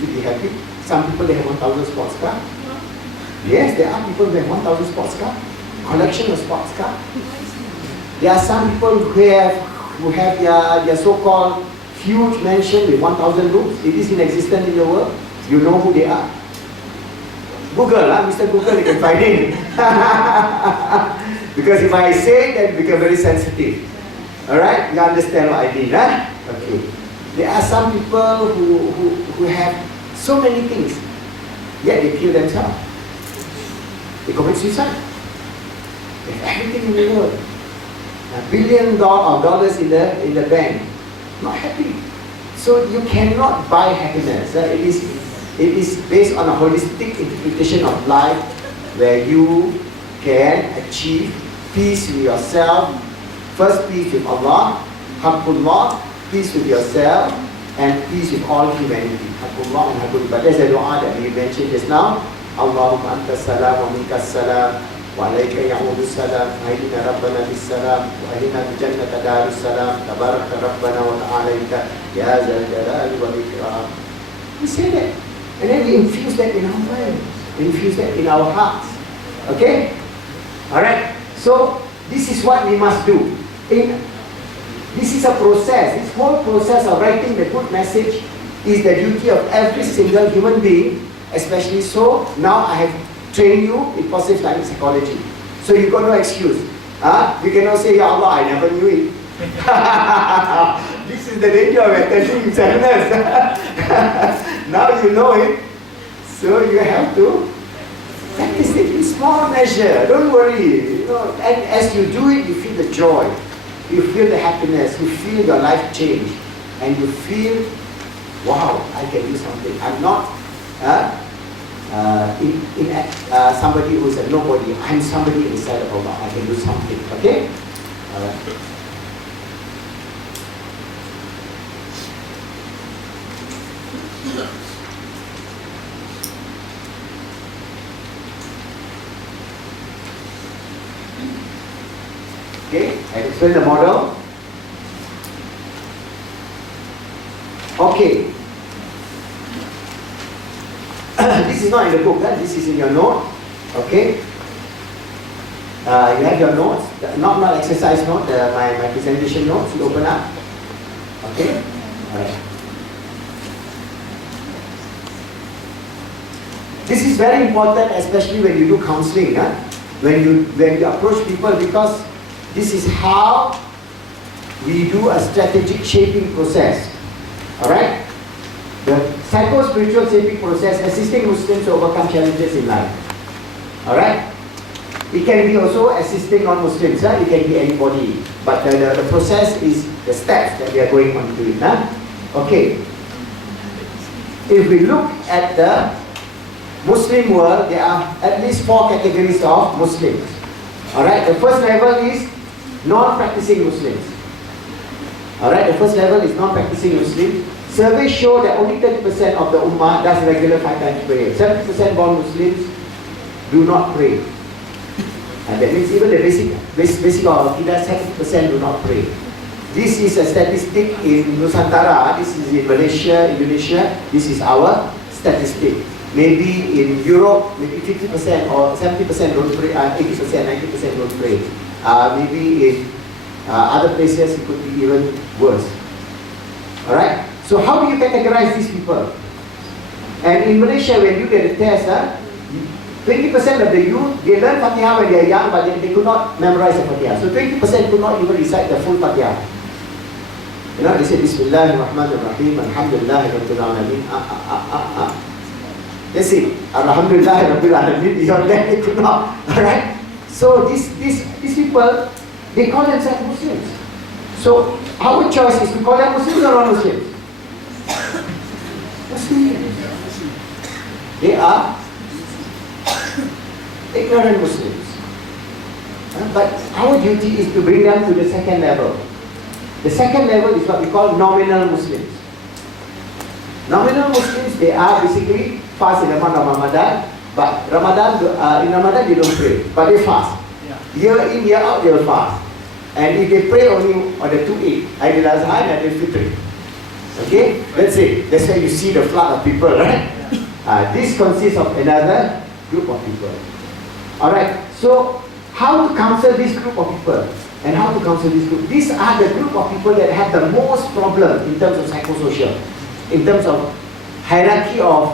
Would you be happy? Some people, they have 1,000 sports car. Yes, there are people who have 1,000 sports car. Collection of sports car. There are some people who have their so-called huge mansion with 1,000 rooms. It is in existence in the world. You know who they are. Google, Mr. Google, you can find it. Because if I say it, then become very sensitive. Alright? You understand what I mean, huh? Okay. There are some people who have so many things, yet they kill themselves. They commit suicide. They have everything in the world. $1 billion dollars in the bank. Not happy. So you cannot buy happiness. It is based on a holistic interpretation of life where you can achieve peace with yourself. First, peace with Allah, Haqqullah, peace with yourself, and peace with all humanity. Haqqullah and Haqqullah. There's a dua that we mentioned just now. Allahumma anta salam wa minka salam wa alayka ya'udu salam ahdina rabbana bis salam wa ahdina bi jannata darus salam tabaraka rabbana wa ta'alaika ya zal jalali wal ikram. We say that. And then we infuse that in our mind, infuse that in our hearts. Okay? Alright? So, this is what we must do. This is a process. This whole process of writing the good message is the duty of every single human being, especially so. Now I have trained you in positive language psychology. So you got no excuse. You cannot say, Ya Allah, I never knew it. This is the danger of attending seminars. Now you know it. So you have to practice it in small measure. Don't worry. You know, and as you do it, you feel the joy. You feel the happiness. You feel your life change. And you feel, wow, I can do something. I'm not somebody who's a nobody. I'm somebody inside of Allah. I can do something. Okay? Alright. Okay, I explain the model. Okay. This is not in the book, this is in your note. Okay. You have your notes, not exercise note, my presentation notes, you open up. Okay? Alright. This is very important, especially when you do counseling, when you approach people, because this is how we do a strategic shaping process. Alright? The psycho-spiritual shaping process, assisting Muslims to overcome challenges in life. Alright? It can be also assisting non-Muslims, it can be anybody. But the process is the steps that we are going on to it. Okay. If we look at the Muslim world, there are at least 4 categories of Muslims. Alright, the first level is non-practicing Muslims. Alright, the first level is non-practicing Muslims. Surveys show that only 30% of the Ummah does regular 5 times prayer. 70% born Muslims do not pray. And that means even the basic of Aqidah, 70% do not pray. This is a statistic in Nusantara, this is in Malaysia, Indonesia, this is our statistic. Maybe in Europe, maybe 50% or 70% don't pray, 80%, 90% don't pray. Maybe in other places it could be even worse. Alright? So how do you categorize these people? And in Malaysia, when you get a test, 20% of the youth, they learn Fatiha when they are young, but they could not memorize the Fatiha. So 20% could not even recite the full Fatiha. You know, they say Bismillahirrahmanirrahim, Alhamdulillah, Rabbil Alameen, That's it. Alhamdulillah, Rabbil Alameen, beyond that they could not. Alright? So these people, they call themselves Muslims. So our choice is to call them Muslims or non-Muslims? Muslims. They are ignorant Muslims. But our duty is to bring them to the second level. The second level is what we call nominal Muslims. Nominal Muslims, they are basically fast in the month of Ramadan, but in Ramadan they don't pray, but they fast. Year in, year out, they will fast. And if they pray only on the 2 Eid, Aidil Adha and Aidil Fitr. Okay, let's say, that's why you see the flood of people, right? This consists of another group of people. Alright, so how to counsel this group of people? And how to counsel this group? These are the group of people that have the most problem in terms of psychosocial, in terms of hierarchy of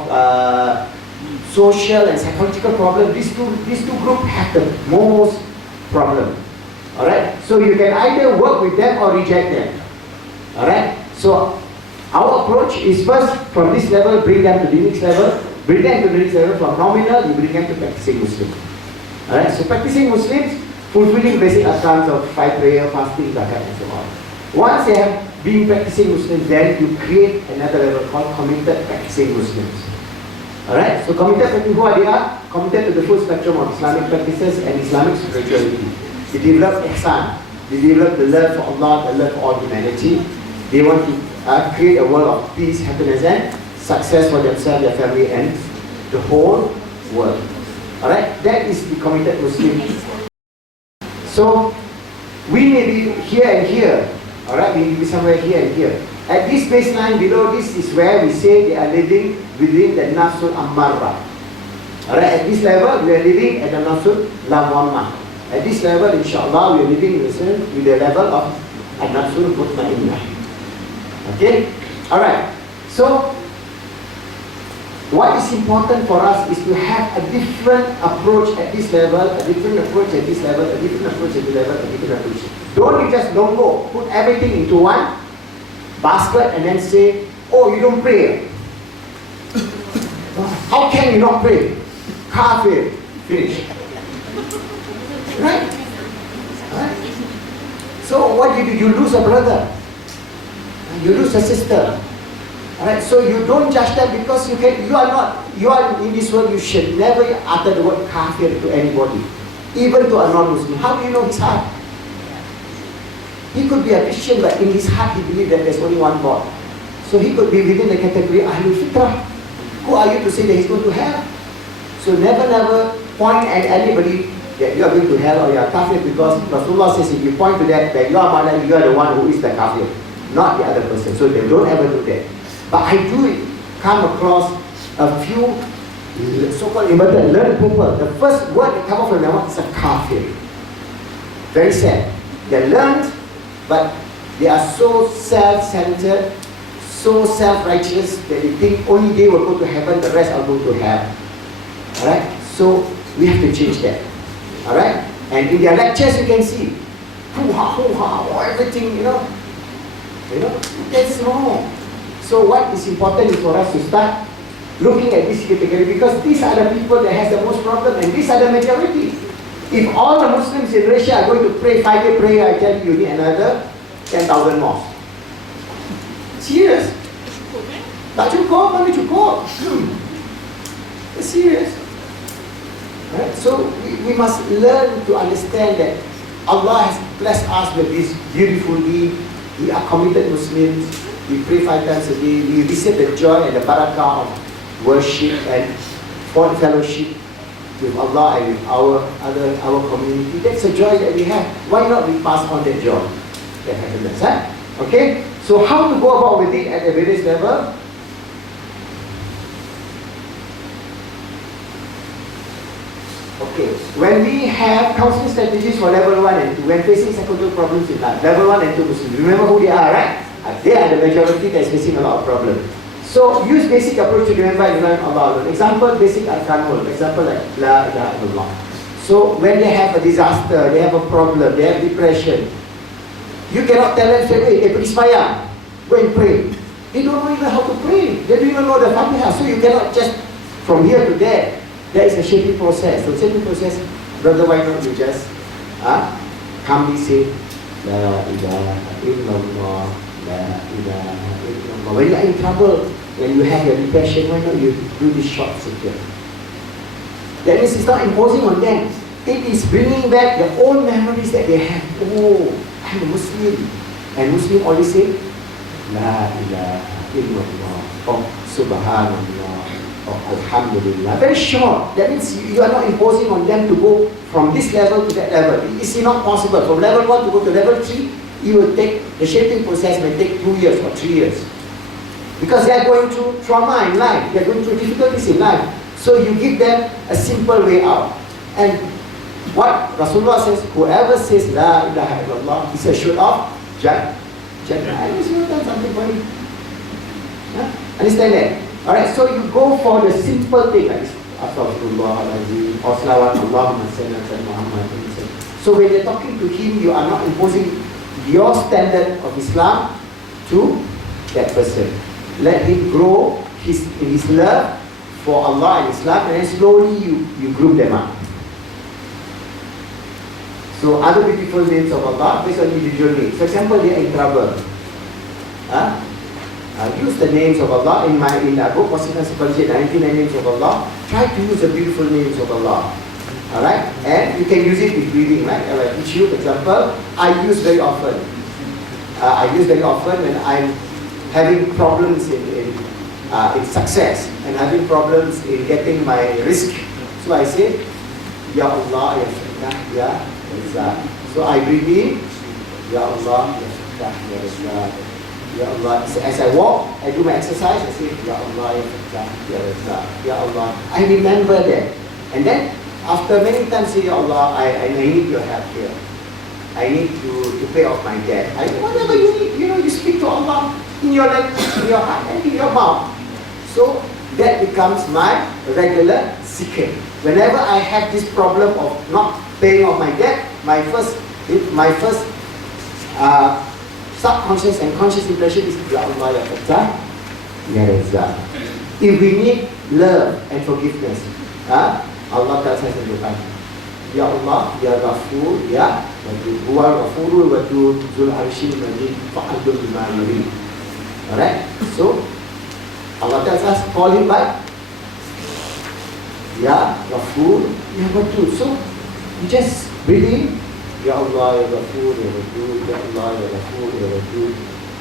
social and psychological problem. These two groups have the most problem. Alright, so you can either work with them or reject them. Alright, so our approach is first from this level, bring them to the next level, bring them to the next level. From nominal, you bring them to practicing Muslims. Alright, so practicing Muslims, fulfilling basic arkans of 5 prayer, fasting, zakat, and so on. Once they have been practicing Muslims, then you create another level called committed practicing Muslims. Alright, so committed, who are they are? Committed to the full spectrum of Islamic practices and Islamic spirituality. They develop ihsan, they develop the love for Allah, the love for all humanity. They want to create a world of peace, happiness, and success for themselves, their family, and the whole world. Alright, that is the committed Muslim. So, we may be here and here. Alright, we may be somewhere here and here. At this baseline below this is where we say they are living within the Nafsul Ammarah. Alright, at this level, we are living at the Nafsul Lawwamah. At this level, inshallah, we are living with the level of An-Nafsul Mutmainnah. Okay? Alright. So, what is important for us is to have a different approach at this level, a different approach at this level, a different approach at this level, a different approach. Don't just go, put everything into one basket and then say, oh, you don't pray. How can you not pray? Kafir. Finish. Right? Right? So what do? You lose a brother. You lose a sister. Alright, so you don't judge them because you are in this world, you should never utter the word kafir to anybody, even to a non-Muslim. How do you know his heart? He could be a Christian, but in his heart he believes that there's only one God. So he could be within the category Ahlul Fitrah. Who are you to say that he's going to hell? So never point at anybody that you are going to hell or you are kafir, because Rasulullah says if you point to that you are Mala, you are the one who is the kafir, not the other person. So they don't ever do that. But I do come across a few so-called learned people. The first word that comes from their mouth is a kafir. Very sad. They're learned, but they are so self-centered, so self-righteous that they think only they will go to heaven, the rest are going to hell. Alright? So we have to change that. Alright? And in their lectures you can see hoo-ha, everything, you know, that's wrong. So what is important is for us to start looking at this category, because these are the people that has the most problem and these are the majority. If all the Muslims in Malaysia are going to pray 5-day prayer, I tell you, you need another 10,000 mosques. Serious? Tak cukup, mana cukup? It's serious. Right? So we must learn to understand that Allah has blessed us with this beautiful deed. We are committed Muslims. We pray 5 times a day. We receive the joy and the barakah of worship and fellowship with Allah and with our community. That's a joy that we have. Why not we pass on that joy, that happiness? Huh? Okay? So how to go about with it at the various level? Okay, when we have counseling strategies for level 1 and 2, when facing psychological problems in life, level 1 and 2 Muslims, remember who they are, right? They are the majority that is facing a lot of problems. So use basic approach to remember and learn Allah alone. Example, basic arkanul. Example like La ilaha illallah. So when they have a disaster, they have a problem, they have depression, you cannot tell them straight away, hey, pergi sembahyang, go and pray. They don't know even how to pray. They don't even know the Fatiha. So you cannot just from here to there. There is a shaping process. So shaping process, brother, why not you just calmly say La ilaha illallah, La ilaha illallah. When you are in trouble, when you have your depression, why not you do this short circuit? That means it's not imposing on them. It is bringing back the old memories that they have. Oh, I'm a Muslim. And Muslim always say, La ilaha illallah, oh, subhanallah, oh, alhamdulillah. Very short. That means you are not imposing on them to go from this level to that level. It's not possible. From level 1 to go to level 3, you will take, the shaping process may take 2 years or 3 years. Because they are going through trauma in life, they are going through difficulties in life. So you give them a simple way out. And what Rasulullah says, whoever says La ilaha illallah is assured of Jannah. I just want to tell something for you. Understand that? Alright, so you go for the simple thing like Astaghfirullahaladzim or Salawat Allahumma salli ala Muhammad. So when you're talking to him, you are not imposing your standard of Islam to that person. Let him grow in his love for Allah and Islam, and then slowly you group them up. So other beautiful names of Allah based on individual names. For example, they are in trouble. Use the names of Allah in our book, Khalifah Circles, 99 names of Allah. Try to use the beautiful names of Allah. Alright? And you can use it with breathing, right? I teach you, for example, I use very often when I'm having problems in success and having problems in getting my risk. So I say, Ya Allah, Ya Fattah, Ya Razak. So I breathe in, Ya Allah, Ya Fattah, Ya Razak. Ya Allah. So as I walk, I do my exercise, I say, Ya Allah, Ya Fattah, Ya Razak. Ya Allah. I remember that. And then, after many times say, Ya Allah, I need your help here. I need to pay off my debt. Whatever you need, you speak to Allah in your language, in your heart, and in your mouth. So that becomes my regular zikr. Whenever I have this problem of not paying off my debt, my first subconscious and conscious impression is Ya Allah, Ya Fattah, Ya Razak. If we need love and forgiveness, Allah tells us in the Quran, Ya Allah, Ya Ghafur, Ya Wadud. Huwa Ghafurul Wadud, Zul Arshil Majid, Fa'adul Bima Yurid. Alright? So, Allah tells us, call him by Ya Ghafur, Ya Wadud. So, you just breathe in, Ya Allah, Ya Ghafur, Ya Wadud, Ya Allah, Ya Ghafur, Ya Wadud.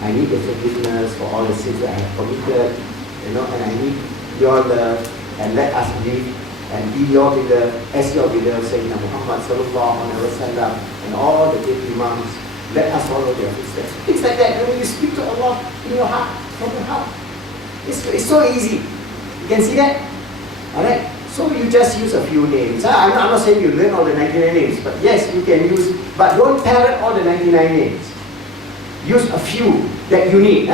I need your forgiveness for all the sins that I have committed, and I need your love, and let us live and be your beloved, as your beloved Sayyidina Muhammad sallallahu alaihi wasallam, and all the great imams. Let us follow their footsteps. Things like that. When you speak to Allah in your heart, from your heart, it's so easy. You can see that? Alright? So you just use a few names. I'm not saying you learn all the 99 names, but yes, you can use, but don't parrot all the 99 names. Use a few that you need.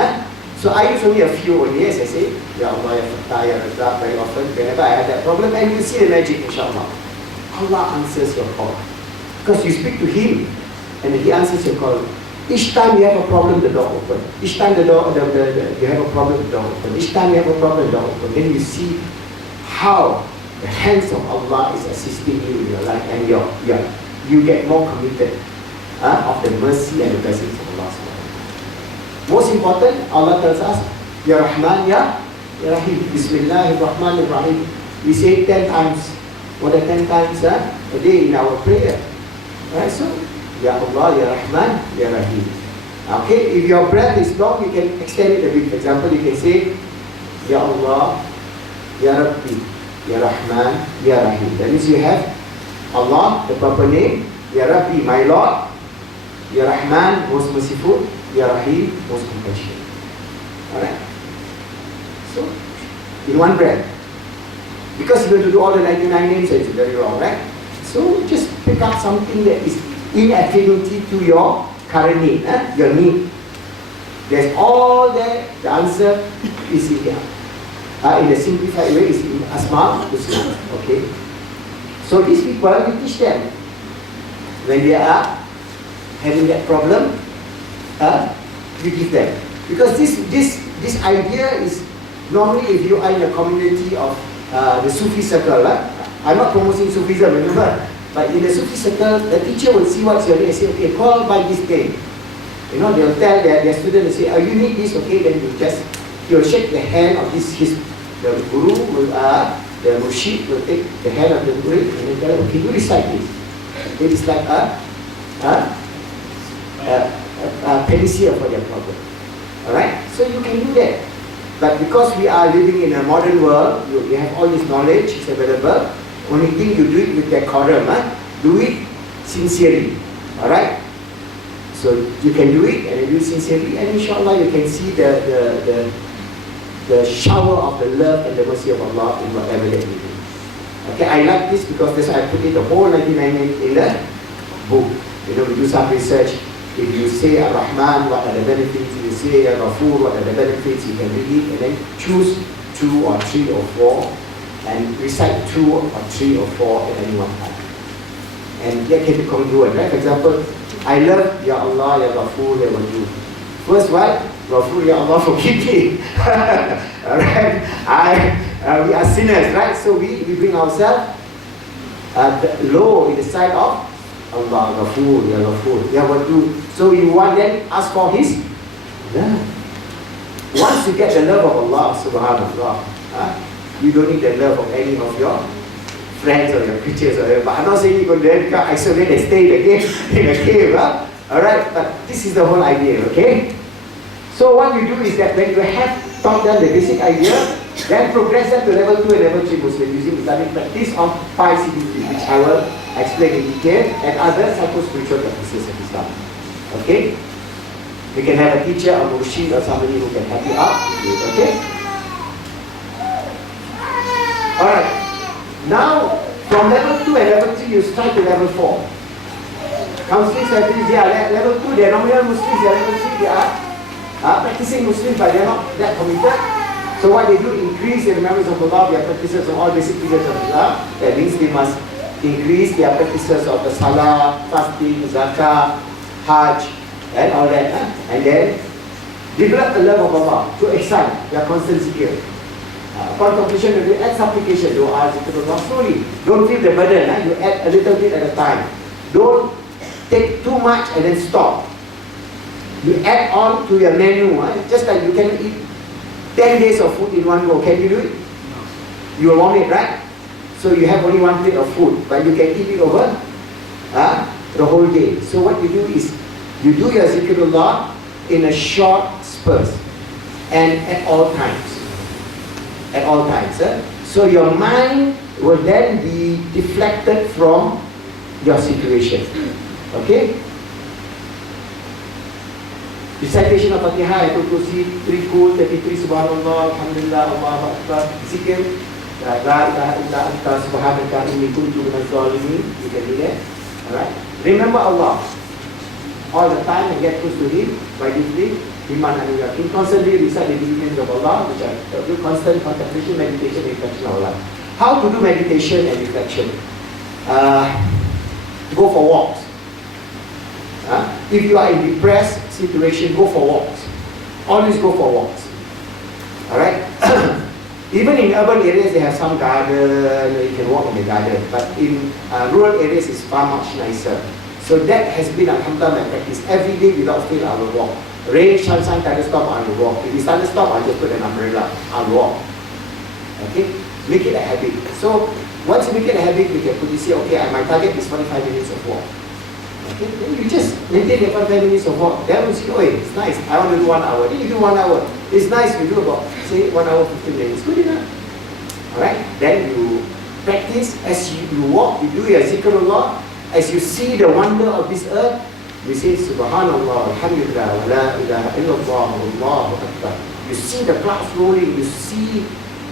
So I use only a few only, as I say, Ya Allah, Ya Fattah, Ya Razak, very often, whenever I have that problem, and you see the magic, inshallah. Allah answers your call. Because you speak to Him, and He answers your call. Each time you have a problem, the door open. Each time you have a problem, the door open. Each time you have a problem, the door open. Then you see how the hands of Allah is assisting you in your life, and you get more committed of the mercy and the blessings of Allah. Most important, Allah tells us, Ya Rahman, Ya Rahim. Bismillahirrahmanirrahim. We say it 10 times. More than 10 times a day in our prayer. Right? So, Ya Allah, Ya Rahman, Ya Rahim. Okay, if your breath is long, you can extend it a bit. For example, you can say, Ya Allah, Ya Rabbi, Ya Rahman, Ya Rahim. That means you have Allah, the proper name, Ya Rabbi, my Lord, Ya Rahman, most merciful, Ya Rahim, most compassionate. Alright? So, in one breath. Because you have to do all the 99 names, it's very wrong, right? So, just pick up something that is in affinity to your current need, your need. There's all there, the answer is in here. In a simplified way, is in Asma Husna. Okay? So, these people, you teach them. When they are having that problem, you give them. Because this idea is normally if you are in a community of the Sufi circle, I'm not promoting Sufism, remember, but in the Sufi circle, the teacher will see what's your name and say, okay, call by this name. They'll tell their students, say, oh, you need this, okay, then he'll shake the hand of the guru, the murshid will take the hand of the guru and then tell him, okay, you recite this. It is like a panacea for their problem. Alright? So you can do that. But because we are living in a modern world, we have all this knowledge, it's available. Only thing you do it with decorum. Do it sincerely. Alright? So you can do it and do it sincerely, and inshallah you can see the the shower of the love and the mercy of Allah in whatever that we do. Okay, I like this because that's why I put it the whole 99 in the book. You know, we do some research. If you say Ar-Rahman, what are the benefits? If you say Ar-Ghafur, what are the benefits? You can read it and then choose 2 or 3 or 4 and recite 2 or 3 or 4 at any one time. And that can be congruent, right? For example, I love Ya Allah, Ya Ghafur, Ya Wadud. First what? Ghafur, Ya Allah, forgive me. Alright? We are sinners, right? So we bring ourselves low in the sight of Allah, Ghafur, Ya Ghafur, Ya Wadud. So you want then ask for His love. Once you get the love of Allah, subhanallah, you don't need the love of any of your friends or your creatures or whatever. But I'm not saying you go there, become isolated and stay in a cave. Alright, but this is the whole idea, okay? So what you do is that when you have taught them the basic idea, then progress them to level 2 and level 3 Muslim using Islamic practice of 5 CBT, which I will explain in detail, and other psycho-spiritual practices of Islam. Okay? You can have a teacher, a murshid, or somebody who can help you out with it, okay? Alright. Now, from level 2 and level 3, you start to level 4. Counseling strategies, yeah, level 2, they are nominal Muslims, yeah, level 3, they are practicing Muslims, but they are not that committed. So what they do, increase their memories of Allah, their practices of all basic pillars of Islam. That means they must increase their practices of the salah, fasting, zakah, hajj, and all that. And then develop the love of Allah to excite their constant zikr. Upon completion, you add supplication, dua, zikrullah, slowly. Don't feel the burden, you add a little bit at a time. Don't take too much and then stop. You add on to your menu, just like you can eat 10 days of food in one go. Can you do it? You will want it, right? So you have only 1 plate of food, but you can eat it over the whole day. So what you do is, you do your zikrullah in a short spurt and at all times. At all times. So your mind will then be deflected from your situation. Okay? Recitation of Fatihah, Ayatul Kursi, 3 Kul, 33 Subhanallah, Alhamdulillah, Allahu Akbar, Zikr, La ilaha illa anta subhanaka inni kuntu minaz zalimin. You can do that. Alright? Remember Allah all the time and get close to Him by deeply Iman and Yakin. Constantly recite the dignities of Allah, which are do constant contemplation, meditation, and reflection of Allah. How to do meditation and reflection? Go for walks. If you are in depressed situation, go for walks. Always go for walks. Alright? Even in urban areas, they have some garden, you can walk in the garden. But in rural areas, it's far much nicer. So that has been, alhamdulillah, my practice. Every day without fail, I will walk. Rain, sunshine, thunderstorm, I will walk. If it's thunderstorm, I'll just put an umbrella. I'll walk. Okay? Make it a habit. So once you make it a habit, you can put this here, okay, my target is 45 minutes of walk. Okay? Then you just maintain your 45 minutes of walk. Then you see, oh, it's nice. I want to do 1 hour. Then you do 1 hour. It's nice, you do about, say, 1 hour, 15 minutes. Good enough. Alright? Then you practice as you walk, you do your zikrullah. As you see the wonder of this earth, you say, Subhanallah, Alhamdulillah, wa la ilaha illallah, Allahu Akbar. You see the clouds rolling, you see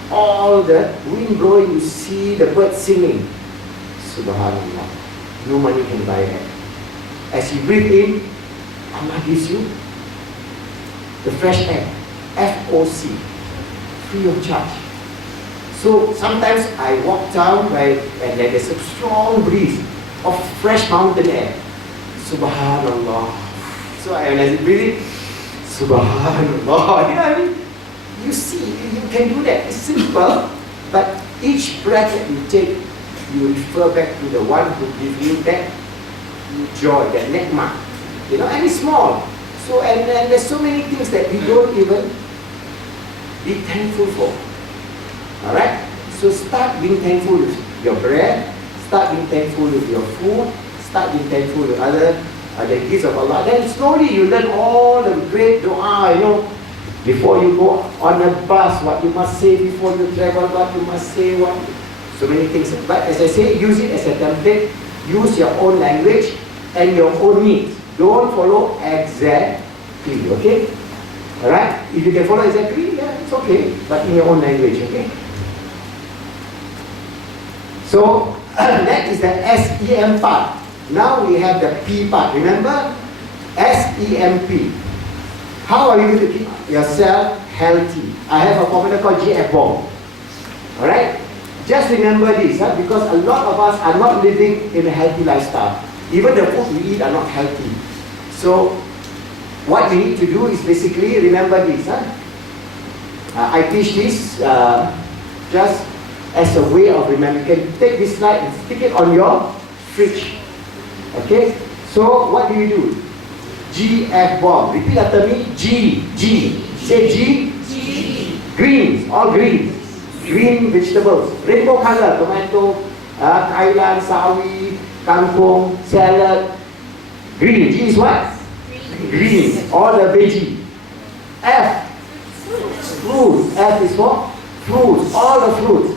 all the wind blowing, you see the birds singing. Subhanallah. No money can buy that. As you breathe in, Allah gives you the fresh air, FOC, free of charge. So sometimes I walk down and there is a strong breeze of fresh mountain air. Subhanallah. So as I breathe in, Subhanallah. You know what I mean? You see, you can do that. It's simple, but each breath that you take, you refer back to the one who gives you that joy, that nikmah. You know, and it's small. So, and there's so many things that we don't even be thankful for. Alright? So start being thankful with your breath, start being thankful with your food, start being thankful with other the gifts of Allah. Then slowly you learn all the great dua, you know, before you go on a bus, what you must say before you travel, what you must say, what, so many things. But as I say, use it as a template, use your own language and your own needs. Don't follow exactly, okay? Alright? If you can follow exactly, yeah, it's okay, but in your own language, okay? So, that is the SEM part. Now we have the P part. Remember? SEMP. How are you going to keep yourself healthy? I have a formula called GF bomb. Alright? Just remember this, because a lot of us are not living in a healthy lifestyle. Even the food we eat are not healthy. So, what we need to do is basically remember this. I teach this just as a way of remembering. You can take this slide and stick it on your fridge. Okay? So, what do? GF bomb. Repeat after me. G. Say G. G. Greens. All greens. Green vegetables. Rainbow color. Tomato, kailan, sawi, kangkong, salad. Green. G is what? Green. All the veggie. F. Fruits. F is for fruits. All the fruits.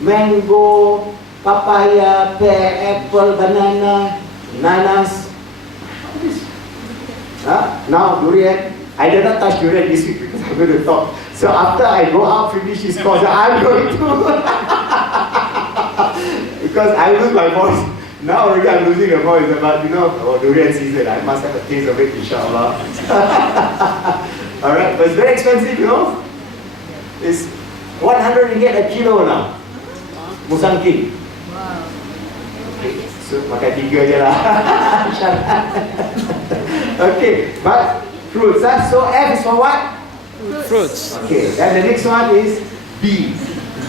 Mango, papaya, pear, apple, banana, nanas. Now durian. I did not touch durian this week because I'm going to talk. So after I go out, finish this course, I'm going to because I lose my voice. Now already I'm losing a voice, but durian season. I must have a taste of it, inshallah. Alright, but it's very expensive, It's 100 ringgit a kilo now. Musangking. So, makan 3 je lah. Okay, but fruits. So F is for what? Fruits. Okay, then the next one is B.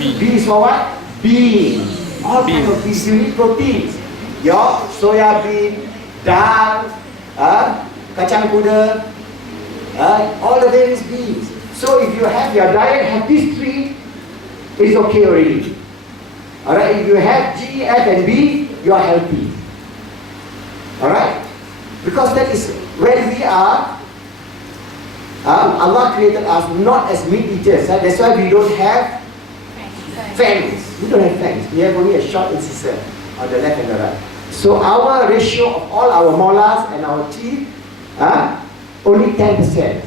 B is for what? Beans. All kinds of beans. You need proteins. Your soya bean, dal, kacang kuda, all the various beans. So if you have your diet, have these 3, it's okay already. Alright, if you have G, F and B, you are healthy. Alright? Because that is when we are, Allah created us not as meat eaters. That's why we don't have fangs. We don't have fangs. We have only a short incisor on the left and the right. So our ratio of all our molars and our teeth, only 10%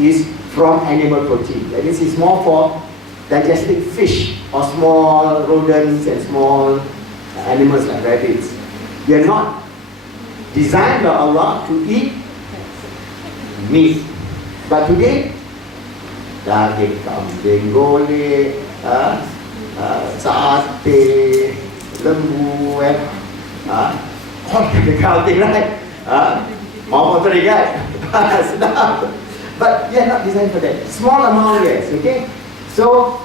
is from animal protein. That means it's more for digesting fish or small rodents and small animals like rabbits. We are not designed by Allah to eat meat. But today, daging kambing golek, sate, lembu, all kind of thing, right? Mau teringat, sedap. But we are not designed for that. Small amount, yes, okay? So,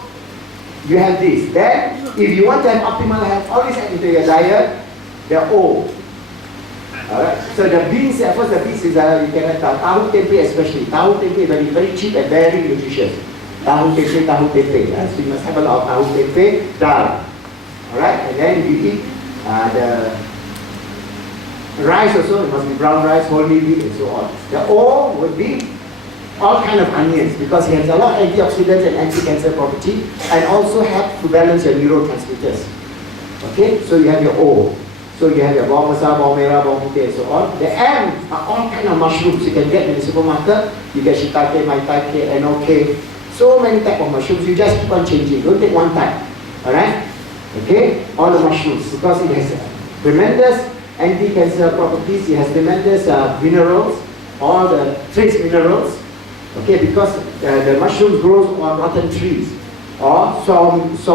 you have this. Then, if you want to have optimal health, always add into your diet the O. Alright, so the beans, first the beans is, you can have tahu tempe especially. Tahu tempe very, very cheap and very nutritious. Tahu tempe. So you must have a lot of tahu tempe, dal. Alright, and then you eat the rice also, it must be brown rice, whole wheat and so on. The O would be all kind of onions because it has a lot of antioxidants and anti-cancer property and also help to balance your neurotransmitters. Okay, so you have your O. So you have your bawang besar, bawang merah, bawang putih and so on. The M are all kind of mushrooms you can get in the supermarket. You get shiitake, maitake, enoki. So many type of mushrooms. You just keep on changing. Don't take one type. Alright? Okay? All the mushrooms because it has tremendous anti-cancer properties. It has tremendous minerals, all the trace minerals. Okay, because the mushroom grows on rotten trees or sawdust.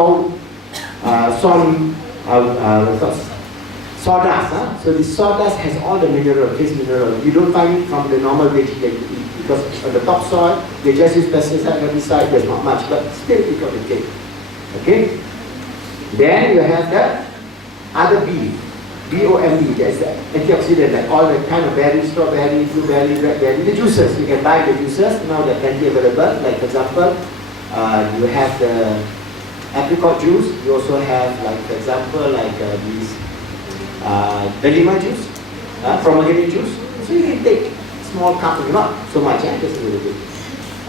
So the sawdust has all the trace minerals. You don't find it from the normal veggie that you eat because on the topsoil they just use pesticide, herbicide. There's not much, but still you got to take. Okay. Then you have the other B. BOMB, that's the antioxidant, like all the kind of berries, strawberry, blueberry, blackberry, the juices. You can buy the juices, now they're plenty available. Like for example, you have the apricot juice, you also have like for example, like these delima juice, pomegranate juice. So you can take small cup, not so much, just a little bit.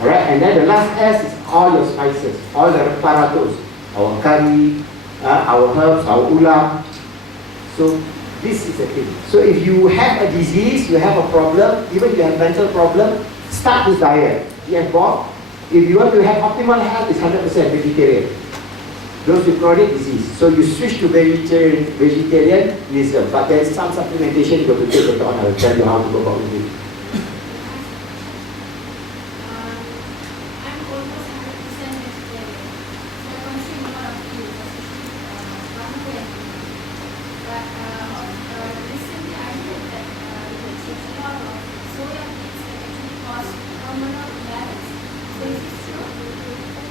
Alright, and then the last S is all your spices, all the reparatos, our curry, our herbs, our ulam. So this is the thing. So if you have a disease, you have a problem, even if you have mental problem, start this diet. You have Bob, if you want to have optimal health, it's 100% vegetarian. Those with chronic disease. So you switch to vegetarianism, but there's some supplementation you got to take later on. I will tell you how to go about with it. I'm almost 100% vegetarian. So I consume a lot of food, especially bamboo and meat. But recently I heard that there's a lot of soya beans that actually cause hormonal imbalance. So is this true?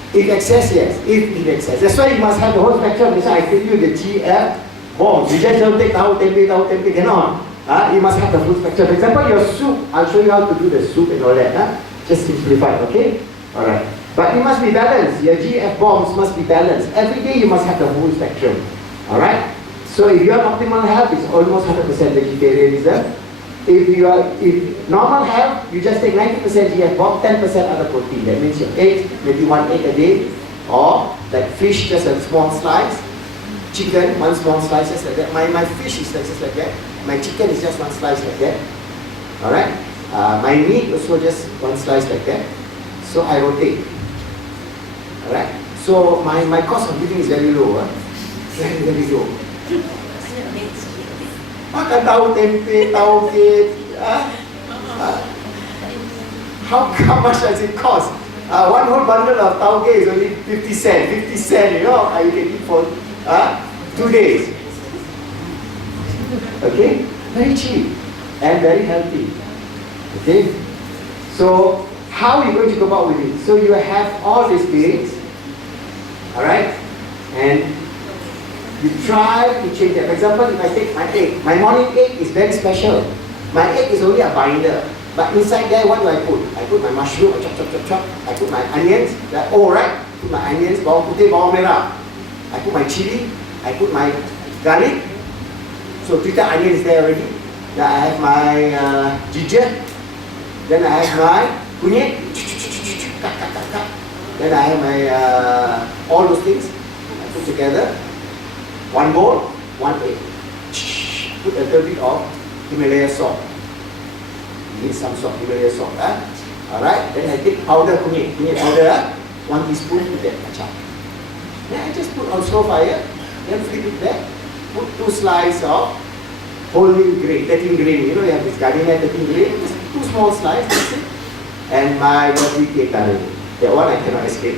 If excess, yes. If in excess. That's why you must have the whole spectrum. That's why I tell you the GF bombs. You just don't take tahu tempe, cannot. You must have the full spectrum. For example, your soup, I'll show you how to do the soup and all that. Just simplify, okay? Alright. But it must be balanced. Your GF bombs must be balanced. Every day you must have the whole spectrum. Alright? So if you have optimal health, it's almost 100% vegetarianism. If normal health, you just take 90% GF bomb, 10% other protein. That means your eggs, maybe 1 egg a day, or like fish, just a small slice. Chicken, 1 small slice, just like that. My fish is just like that. My chicken is just 1 slice like that. Alright? My meat also just 1 slice like that. So I rotate. Alright? So my cost of living is very low. Very, very low. Makan tahu tempe, tahu cake. How much does it cost? 1 whole bundle of tahu cake is only 50 cents. 50 cents, you know, you can eat for 2 days. Okay? Very cheap and very healthy. Okay? So, how are you going to go about with it? So, you have all these things, alright? And you try to change that. For example, if I take my egg, my morning egg is very special. My egg is only a binder. But inside there, what do I put? I put my mushroom, I chop. I put my onions, right? Put my onions, bawang putih, bawang merah. I put my chili, I put my garlic. So 3 onions there already. Then I have my ginger. Then I have my kunyit. Then I have my all those things. I put together. 1 bowl, 1 egg. Put a little bit of Himalaya salt. You need some salt, Himalaya salt. Alright, then I take powder kunyit powder, 1 teaspoon, put that kacang. Then I just put on slow fire, then flip it back, put 2 slices of whole grain, 13 grain. You know, you have this gardenia 13 grain, just 2 small slices, that's it. And my lovely cake curry. That one I cannot escape.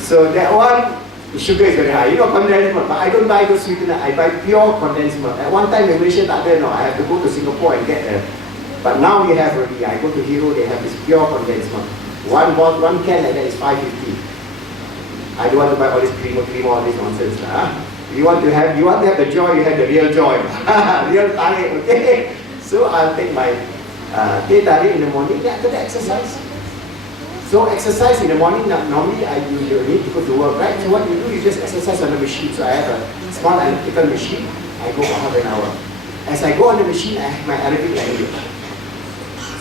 So that one, the sugar is very high. You know, condensed milk, but I don't buy those sweetener. I buy pure condensed milk. At one time in Malaysia, I have to go to Singapore and get it. But now we have already. I go to Hero, they have this pure condensed milk. One can like that is 550. I don't want to buy all this creamer, all this nonsense. You want to have the joy, you have the real joy. Real tarik, okay? So I'll take my teh tarik in the morning, then after that exercise. So exercise in the morning, normally I usually need to go to work, right? So what you do, you just exercise on the machine. So I have a small elliptical machine, I go for half an hour. As I go on the machine, I have my Arabic language.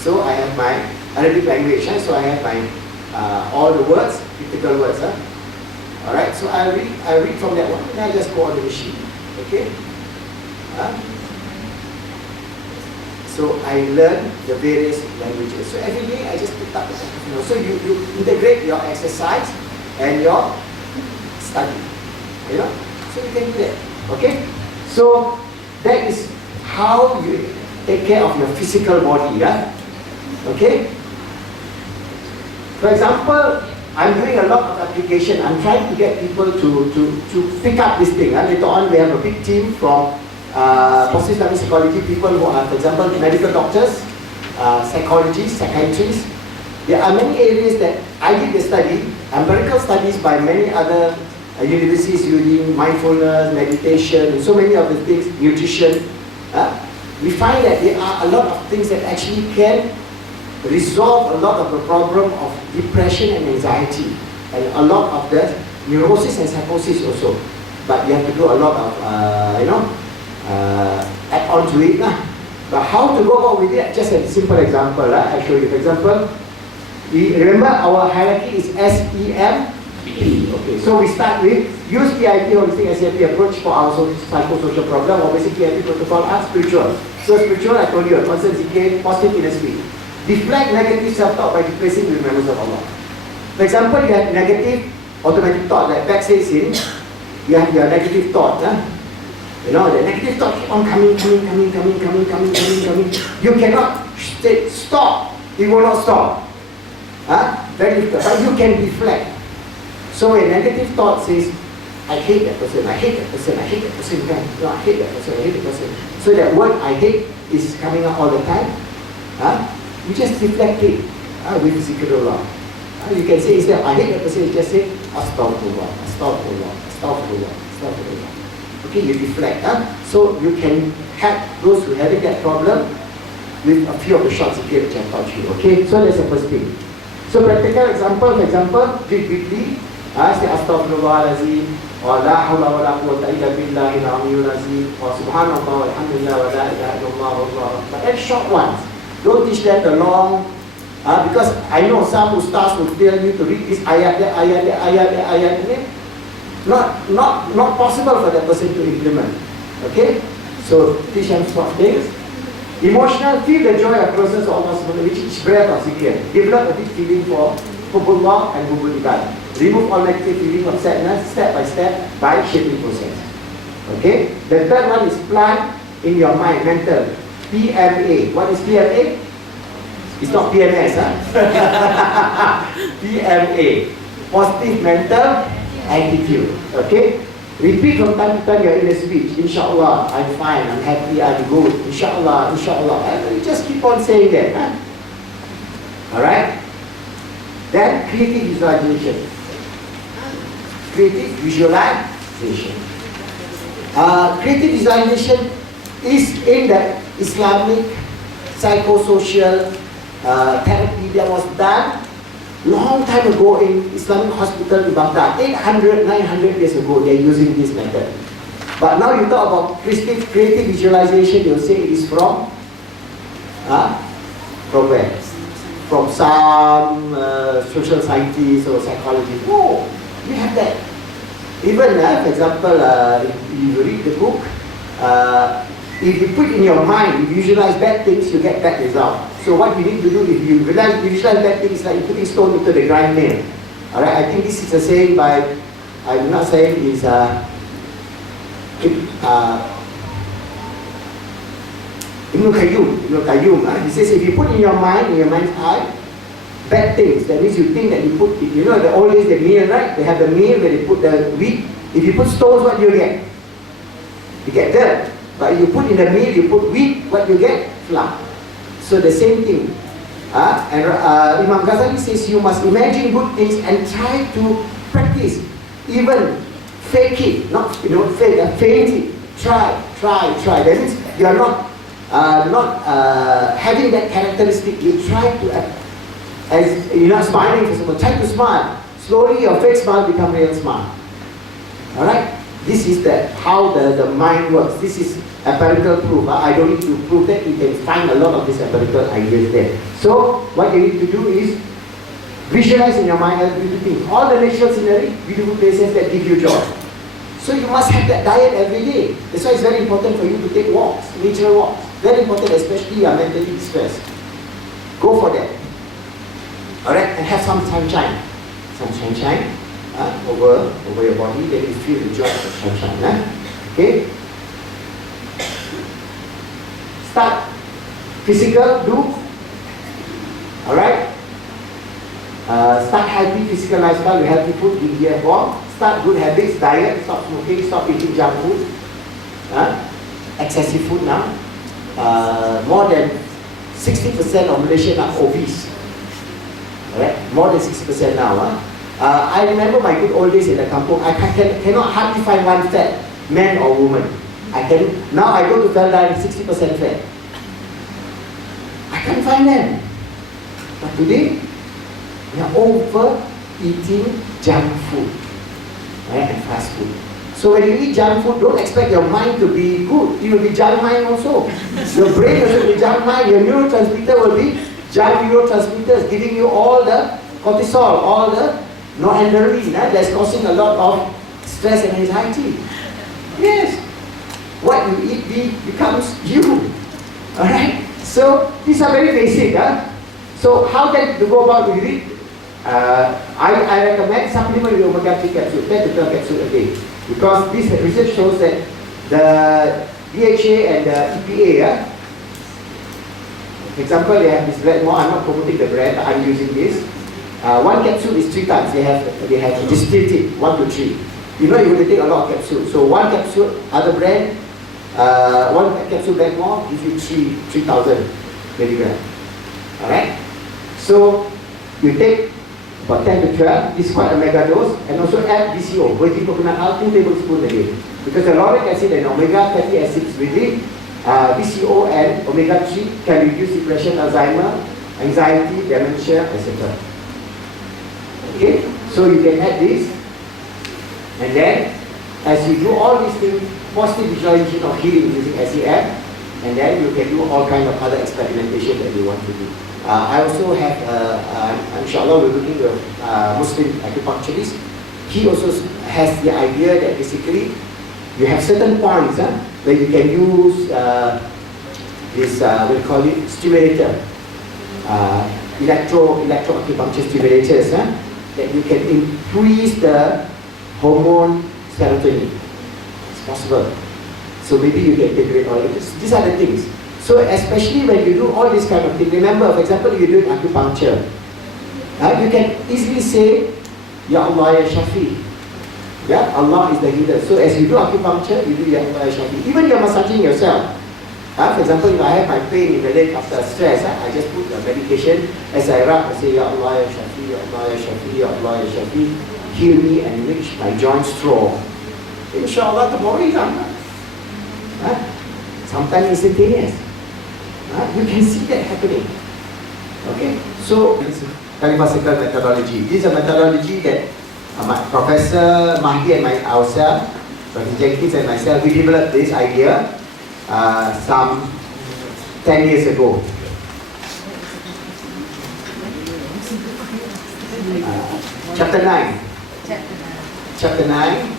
So I have my Arabic language, so I have my all the words, critical words. Alright, so I read from that one, and I just go on the machine. Okay? So I learn the various languages. So every day I just pick up the so you integrate your exercise and your study. You know? So you can do that. Okay? So that is how you take care of your physical body. Okay? For example, I'm doing a lot of application. I'm trying to get people to pick up this thing. Later on we have a big team from positive family psychology, people who are, for example, medical doctors, psychologists, psychiatrists. There are many areas that I did the study, empirical studies by many other universities using mindfulness, meditation, and so many of the things, nutrition. We find that there are a lot of things that actually can resolve a lot of the problem of depression and anxiety, and a lot of the neurosis and psychosis also. But you have to do a lot of, add on to it. But how to go about with it? Just a simple example. I'll show you. For example, remember our hierarchy is SEM, Okay, so we start with use PIP holistic SAP approach for our psychosocial problem. Obviously, PIP protocol are spiritual. So spiritual, I told you, constant zikir, positive inner speech. Deflect negative self-talk by replacing with remembrance of Allah. For example, you have negative automatic thought, like back says in, you have your negative thought. You know, the negative thought keep on coming. You cannot say stop. It will not stop. Very difficult. But you can deflect. So a negative thought says, I hate that person, I hate that person, I hate that person, no, I hate that person, I hate that person. So that word I hate is coming out all the time. You just deflect it with zikrullah. You can say instead of I hate that person, you just say astaghfirullah, astaghfirullah, astaghfirullah, astaghfirullah. Okay, you deflect. So you can help those who having that problem with a few of the short zikr which I taught you. Okay, so that's the first thing. So practical example, for example, do it weekly. Say astaghfirullahalazim, wa la hawla wa la quwwata illa billahi al-aliyyil azim, wa subhanallah walhamdulillah wa la ilaha illallah wallahu akbar. But add short ones. Don't teach them the long, because I know some ustaz will tell you to read this ayat, that ayat, that ayat, that ayat. Not possible for that person to implement. Okay? So teach them short things. Emotional, feel the joy of process of Allah subhanahu with each breath of zikir. Develop a deep feeling for hubbullah and hubbul ibad. Remove all negative feeling of sadness step by step by shaping process. Okay? The third one is plant in your mind, mental. PMA. What is PMA? It's not PMS, PMA. Positive mental attitude. Okay? Repeat from time to time your inner speech. Inshallah, I'm fine, I'm happy, I'm good. Inshallah, inshallah. And you just keep on saying that. Alright? Then creative visualization. Creative visualization. Creative visualization is in the Islamic psychosocial therapy that was done long time ago in Islamic hospital in Baghdad. 800, 900 years ago, they're using this method. But now you talk about creative visualization, you'll say it is from where? From some social scientists or psychologists. No, you have that. Even, for example, if you read the book, if you put in your mind, you visualize bad things, you get bad results. So what you need to do, if you visualize bad things, like putting stone into the grind mill. Alright, I think this is a saying by, I'm not saying is Ibn Qayyum. He says if you put in your mind's eye, bad things, that means you think that you put, you know the old days, the mill, right? They have the mill where they put the wheat. If you put stones, what do you get? You get dirt. But you put in the mill, you put wheat, what you get? Flour. So the same thing. And Imam Ghazali says you must imagine good things and try to practice. Even fake it, not feign it. Try. That means you are not having that characteristic. You try to, as you're not smiling for someone, try to smile. Slowly your fake smile become real smile. Alright? This is how the mind works. This is empirical proof. I don't need to prove that. You can find a lot of these empirical ideas there. So what you need to do is visualize in your mind everything. All the natural scenery, beautiful places that give you joy. So you must have that diet every day. That's why it's very important for you to take walks, natural walks. Very important, especially you are mentally distressed. Go for that. Alright, and have some sunshine. Some sunshine over your body, then you feel the joy of the sunshine. Okay? Start physical, do. Alright? Start healthy physical lifestyle, healthy food, be here for. Start good habits, diet, stop smoking, stop eating junk food. Excessive food now. More than 60% of Malaysians are obese. Alright? More than 60% now. I remember my good old days in the kampung. I cannot hardly find one fat man or woman. Now I go to Felda, 60% fat. I can't find them. But today, we are overeating junk food, right, and fast food. So when you eat junk food, don't expect your mind to be good. It will be junk mind also. Your brain also will be junk mind. Your neurotransmitter will be junk neurotransmitters, giving you all the cortisol, all the noradrenaline, that's causing a lot of stress and anxiety. Yes. What you eat becomes you. Alright? So these are very basic. So how can you go about with it? I recommend supplement with omega-3 capsule, 10 to 12 capsule a day. Because this research shows that the DHA and the EPA, for example, they have this Blackmore. I'm not promoting the brand, but I'm using this. One capsule is 3 times. They have distilled it, 1 to 3. You know you're going to take a lot of capsules. So one capsule, other brand, one capsule Blackmore gives you 3,000 milligrams. Alright? So you take about 10 to 12, this is quite a mega dose, and also add VCO, virgin coconut oil, 2 tablespoons a day. Because the lauric acid and omega fatty acids within VCO and omega-3 can reduce depression, Alzheimer, anxiety, dementia, etc. Okay, so you can add this, and then as you do all these things, positive visualization of healing using SEM, and then you can do all kind of other experimentation that you want to do. I also have, inshallah, we're looking at Muslim acupuncturist. He also has the idea that basically you have certain points where you can use this, we call it stimulator, electroacupuncture stimulators, that you can increase the hormone serotonin. It's possible. So maybe you can integrate all of this. These are the things. So especially when you do all this kind of thing, remember, for example, you're doing acupuncture. You can easily say, Ya Allah, Ya Shafi. Yeah, Allah is the healer. So as you do acupuncture, you do Ya Allah, Ya Shafi. Even you're massaging yourself. For example, if I have my pain in the leg after stress, I just put a medication. As I rub, I say, Ya Allah, Ya Shafi, Ya Allah, Ya Shafi, Ya Allah, Ya Shafi. Heal me and make my joints strong. Inshallah, tomorrow is done. Sometimes instantaneous. You can see that happening. Okay, so Khalifah Circles methodology. This is a methodology that my Professor Mahdi and ourselves, Professor Jenkins and myself, we developed this idea some 10 years ago. Chapter 9. Chapter 9.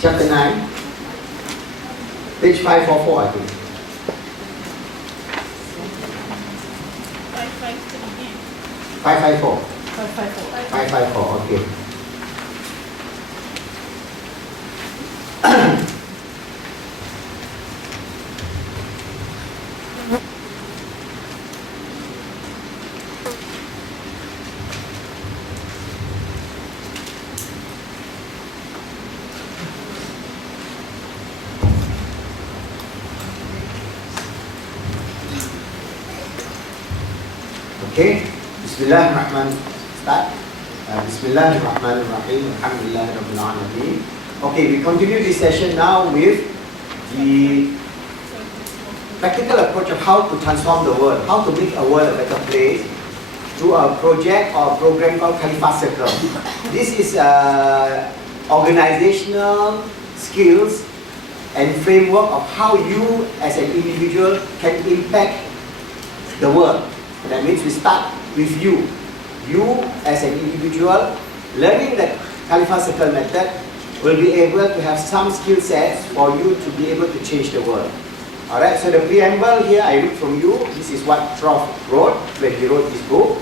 Chapter 9. Page 544, I think. 554. 554, okay. Okay, Bismillahirrahmanirrahim. Start. Bismillahirrahmanirrahim. Alhamdulillahirabbil alamin. Okay, we continue this session now with the practical approach of how to transform the world, how to make a world a better place through a project or a program called Khalifah Circles. This is organizational skills and framework of how you as an individual can impact the world. That means we start with you. You as an individual, learning the Khalifah Circle method will be able to have some skill sets for you to be able to change the world. Alright, so the preamble here I read from you. This is what Prof wrote when he wrote this book.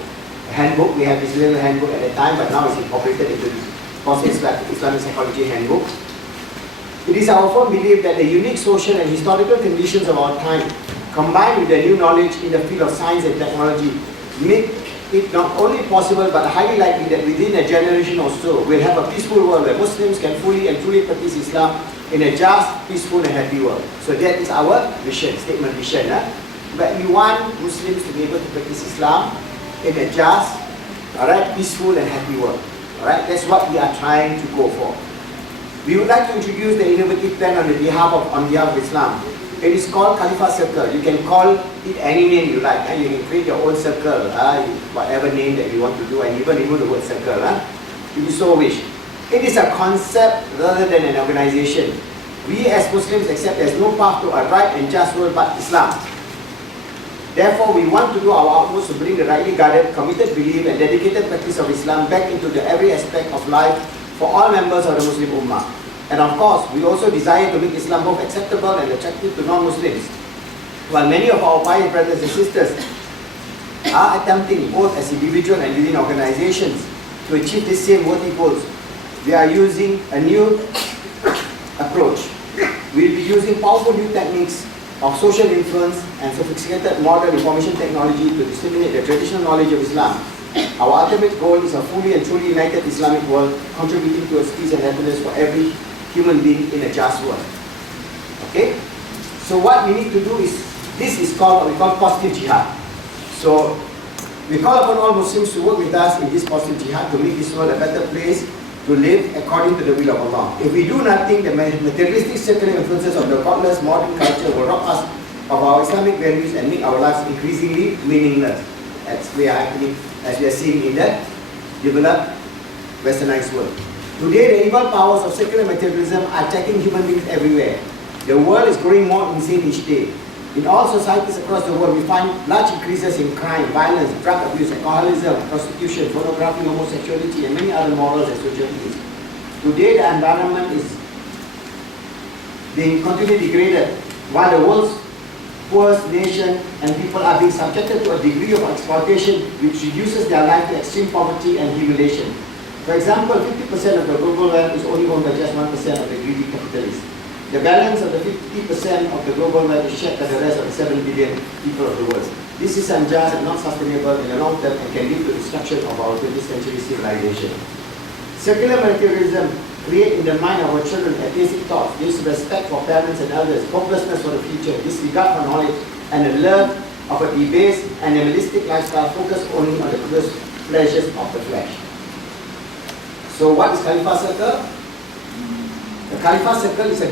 A handbook, we have this little handbook at the time, but now it's incorporated into this Islamic Psychology handbook. It is our firm belief that the unique social and historical conditions of our time, combined with the new knowledge in the field of science and technology, make it not only possible but highly likely that within a generation or so, we'll have a peaceful world where Muslims can fully and truly practice Islam in a just, peaceful and happy world. So that is our vision, statement vision. But we want Muslims to be able to practice Islam in a just, peaceful and happy world. Alright, that's what we are trying to go for. We would like to introduce the innovative plan on behalf of Islam. It is called Khalifah Circle. You can call it any name you like. You can create your own circle, whatever name that you want to do, and even remove the word circle, if you so wish. It is a concept rather than an organization. We as Muslims accept there is no path to a right and just world but Islam. Therefore, we want to do our utmost to bring the rightly guided, committed belief and dedicated practice of Islam back into every aspect of life for all members of the Muslim Ummah. And of course, we also desire to make Islam both acceptable and attractive to non-Muslims. While many of our pious brothers and sisters are attempting both as individual and within organizations to achieve the same worthy goals, we are using a new approach. We will be using powerful new techniques of social influence and sophisticated modern information technology to disseminate the traditional knowledge of Islam. Our ultimate goal is a fully and truly united Islamic world, contributing to peace and happiness for every human being in a just world. Okay? So what we need to do is, this is called, what we call positive jihad. So we call upon all Muslims to work with us in this positive jihad to make this world a better place to live according to the will of Allah. If we do nothing, the materialistic secular influences of the godless modern culture will rob us of our Islamic values and make our lives increasingly meaningless, as we are seeing in the developed westernized world. Today, the evil powers of secular materialism are attacking human beings everywhere. The world is growing more insane each day. In all societies across the world, we find large increases in crime, violence, drug abuse, alcoholism, prostitution, pornography, homosexuality, and many other morals and social ills. Today, the environment is being continually degraded, while the world's poorest nation and people are being subjected to a degree of exploitation which reduces their life to extreme poverty and humiliation. For example, 50% of the global wealth is only owned by just 1% of the greedy capitalists. The balance of the 50% of the global wealth is shared by the rest of the 7 billion people of the world. This is unjust and not sustainable in the long term and can lead to destruction of our 20th century civilization. Secular materialism creates in the mind of our children atheistic thoughts, disrespect for parents and elders, hopelessness for the future, disregard for knowledge, and a love of a debased and animalistic lifestyle focused only on the pleasures of the flesh. So what is Khalifah Circle? The Khalifah Circle is a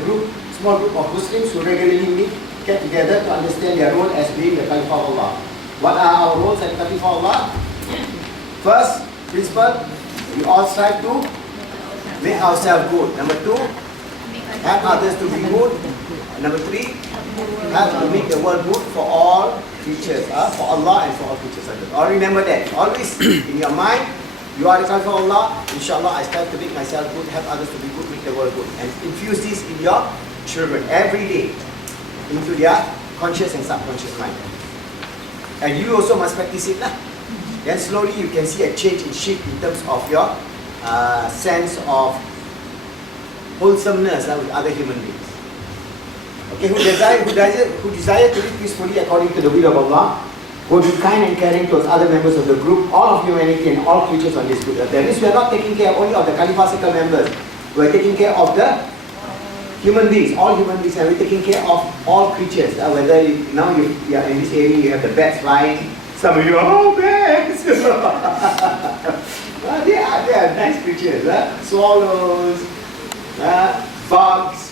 small group of Muslims who regularly get together to understand their role as being the Khalifah of Allah. What are our roles as Khalifah of Allah? First principle, we all strive to make ourselves good. Number 2, help others to be good. Number 3, help to make the world good for all creatures, for Allah and for all creatures. All remember that. Always in your mind, you are the Khalifah of Allah. Inshallah, I strive to make myself good, help others to be good, make the world good. And infuse this in your children every day into their conscious and subconscious mind. And you also must practice it. Then slowly you can see a change in shift in terms of your sense of wholesomeness with other human beings. Okay, who desire to live peacefully according to the will of Allah, will be kind and caring towards other members of the group, all of humanity and all creatures on this good earth. That means we are not taking care only of the Khalifah Circle members. We are taking care of the human beings, all human beings, and we are taking care of all creatures. Whether now you are in this area, you have the bats flying. Some of you are, oh, bats! They are nice creatures. Swallows, bugs,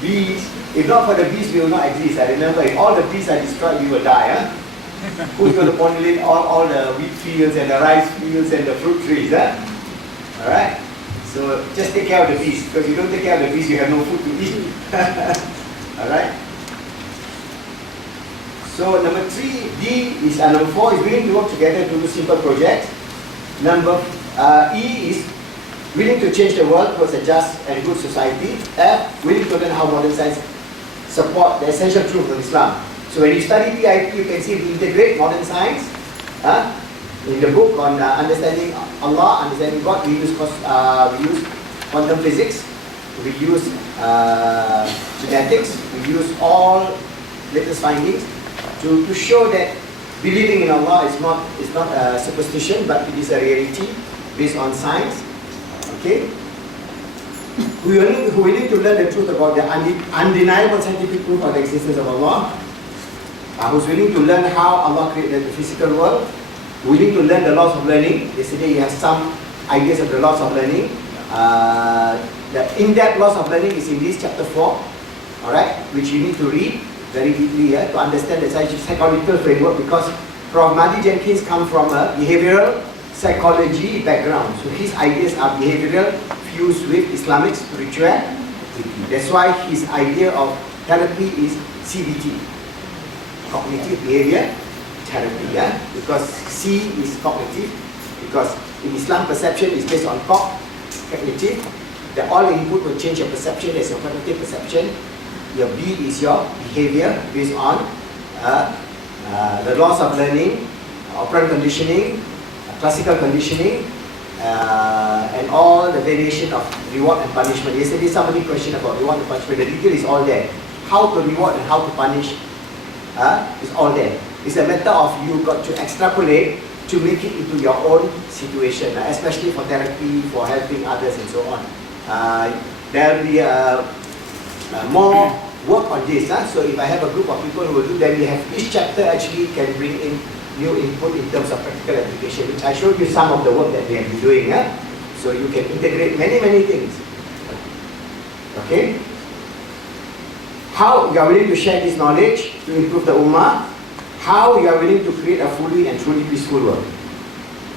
bees. If not for the bees, we will not exist. I remember, if all the bees are destroyed, we will die. Who's going to pollinate all the wheat fields and the rice fields and the fruit trees? Alright? So just take care of the bees. Because if you don't take care of the bees, you have no food to eat. Alright? So number 3, D is, number 4 is willing to work together to do simple projects. Number E is willing to change the world towards a just and good society. F, willing to learn how modern science support the essential truth of Islam. So when you study PIP, you can see we integrate modern science. In the book on understanding Allah, understanding God, we use quantum physics, we use genetics, we use all latest findings to show that believing in Allah is not a superstition, but it is a reality based on science. Okay? Who are willing to learn the truth about the undeniable scientific proof of the existence of Allah. Who's willing to learn how Allah created the physical world. Willing to learn the laws of learning. Yesterday you have some ideas of the laws of learning. The in-depth laws of learning is in this chapter 4. Alright? Which you need to read very deeply to understand the psychological framework, because Prof. Mahdi Jenkins comes from a behavioral psychology background. So his ideas are behavioral fused with Islamic spirituality. That's why his idea of therapy is CBT. cognitive behavior therapy, because C is cognitive, because in Islam perception is based on cognitive, that all input will change your perception, that's your cognitive perception. Your B is your behavior based on the laws of learning, operant conditioning, classical conditioning, and all the variation of reward and punishment. Yesterday somebody questioned about reward and punishment. The detail is all there. How to reward and how to punish is all there. It's a matter of you got to extrapolate to make it into your own situation, especially for therapy, for helping others and so on. There will be more work on this. So if I have a group of people who will do, then we have each chapter actually can bring in new input in terms of practical application, which I showed you some of the work that we have been doing. So you can integrate many things. Okay? How you are willing to share this knowledge to improve the ummah, how you are willing to create a fully and truly peaceful world.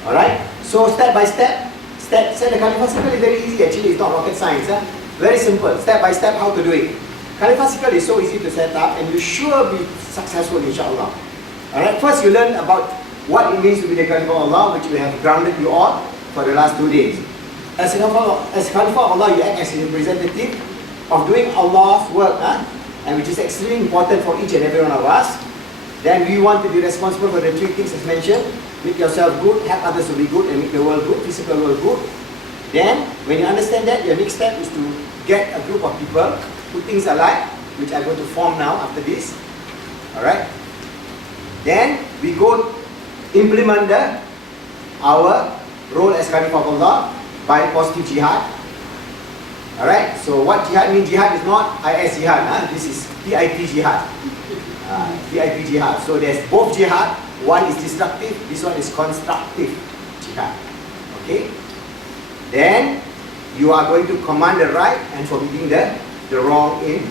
Alright? So step by step, the Khalifah Circle is very easy actually, it's not rocket science. Very simple, step by step how to do it. Khalifah Circle is so easy to set up and you sure be successful inshallah. Alright, first you learn about what it means to be the Khalifah of Allah, which we have grounded you all for the last 2 days. As Khalifah of Allah, you act as a representative of doing Allah's work, and which is extremely important for each and every one of us. Then we want to be responsible for the 3 things as mentioned. Make yourself good, help others to be good, and make the world good, physical world good. Then, when you understand that, your next step is to get a group of people, put things alike, which I'm going to form now after this. Alright? Then we go implement our role as Khalifah of Allah by positive jihad. Alright, so what jihad means? Jihad is not IS jihad, this is PIP jihad. PIP jihad. So there's both jihad, one is destructive, this one is constructive jihad. Okay? Then you are going to command the right and forbidding the wrong in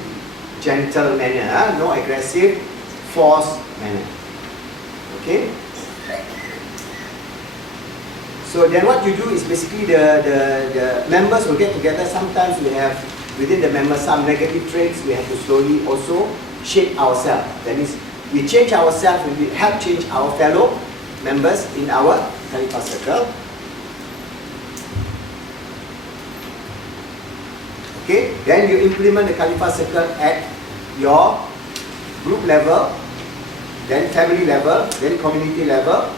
gentle manner, no aggressive, forced manner. Okay? So then what you do is basically the members will get together. Sometimes we have within the members some negative traits. We have to slowly also shape ourselves. That means we change ourselves and we help change our fellow members in our Khalifah Circle. Okay? Then you implement the Khalifah Circle at your group level, then family level, then community level,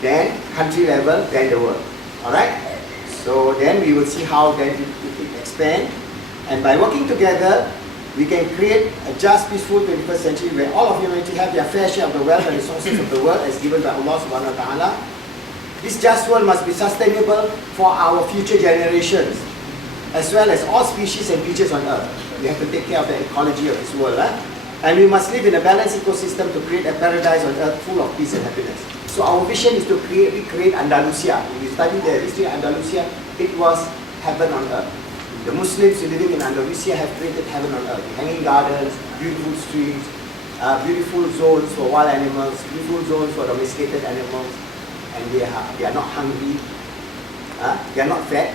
then country level, then the world. Alright? So then we will see how then it expands. And by working together, we can create a just, peaceful 21st century where all of humanity have their fair share of the wealth and resources of the world as given by Allah subhanahu wa ta'ala. This just world must be sustainable for our future generations, as well as all species and creatures on earth. We have to take care of the ecology of this world. And we must live in a balanced ecosystem to create a paradise on earth full of peace and happiness. So our vision is to recreate Andalusia. If you study the history of Andalusia, it was heaven on earth. The Muslims living in Andalusia have created heaven on earth. Hanging gardens, beautiful streets, beautiful zones for wild animals, beautiful zones for domesticated animals, and they are not hungry, they are not fat.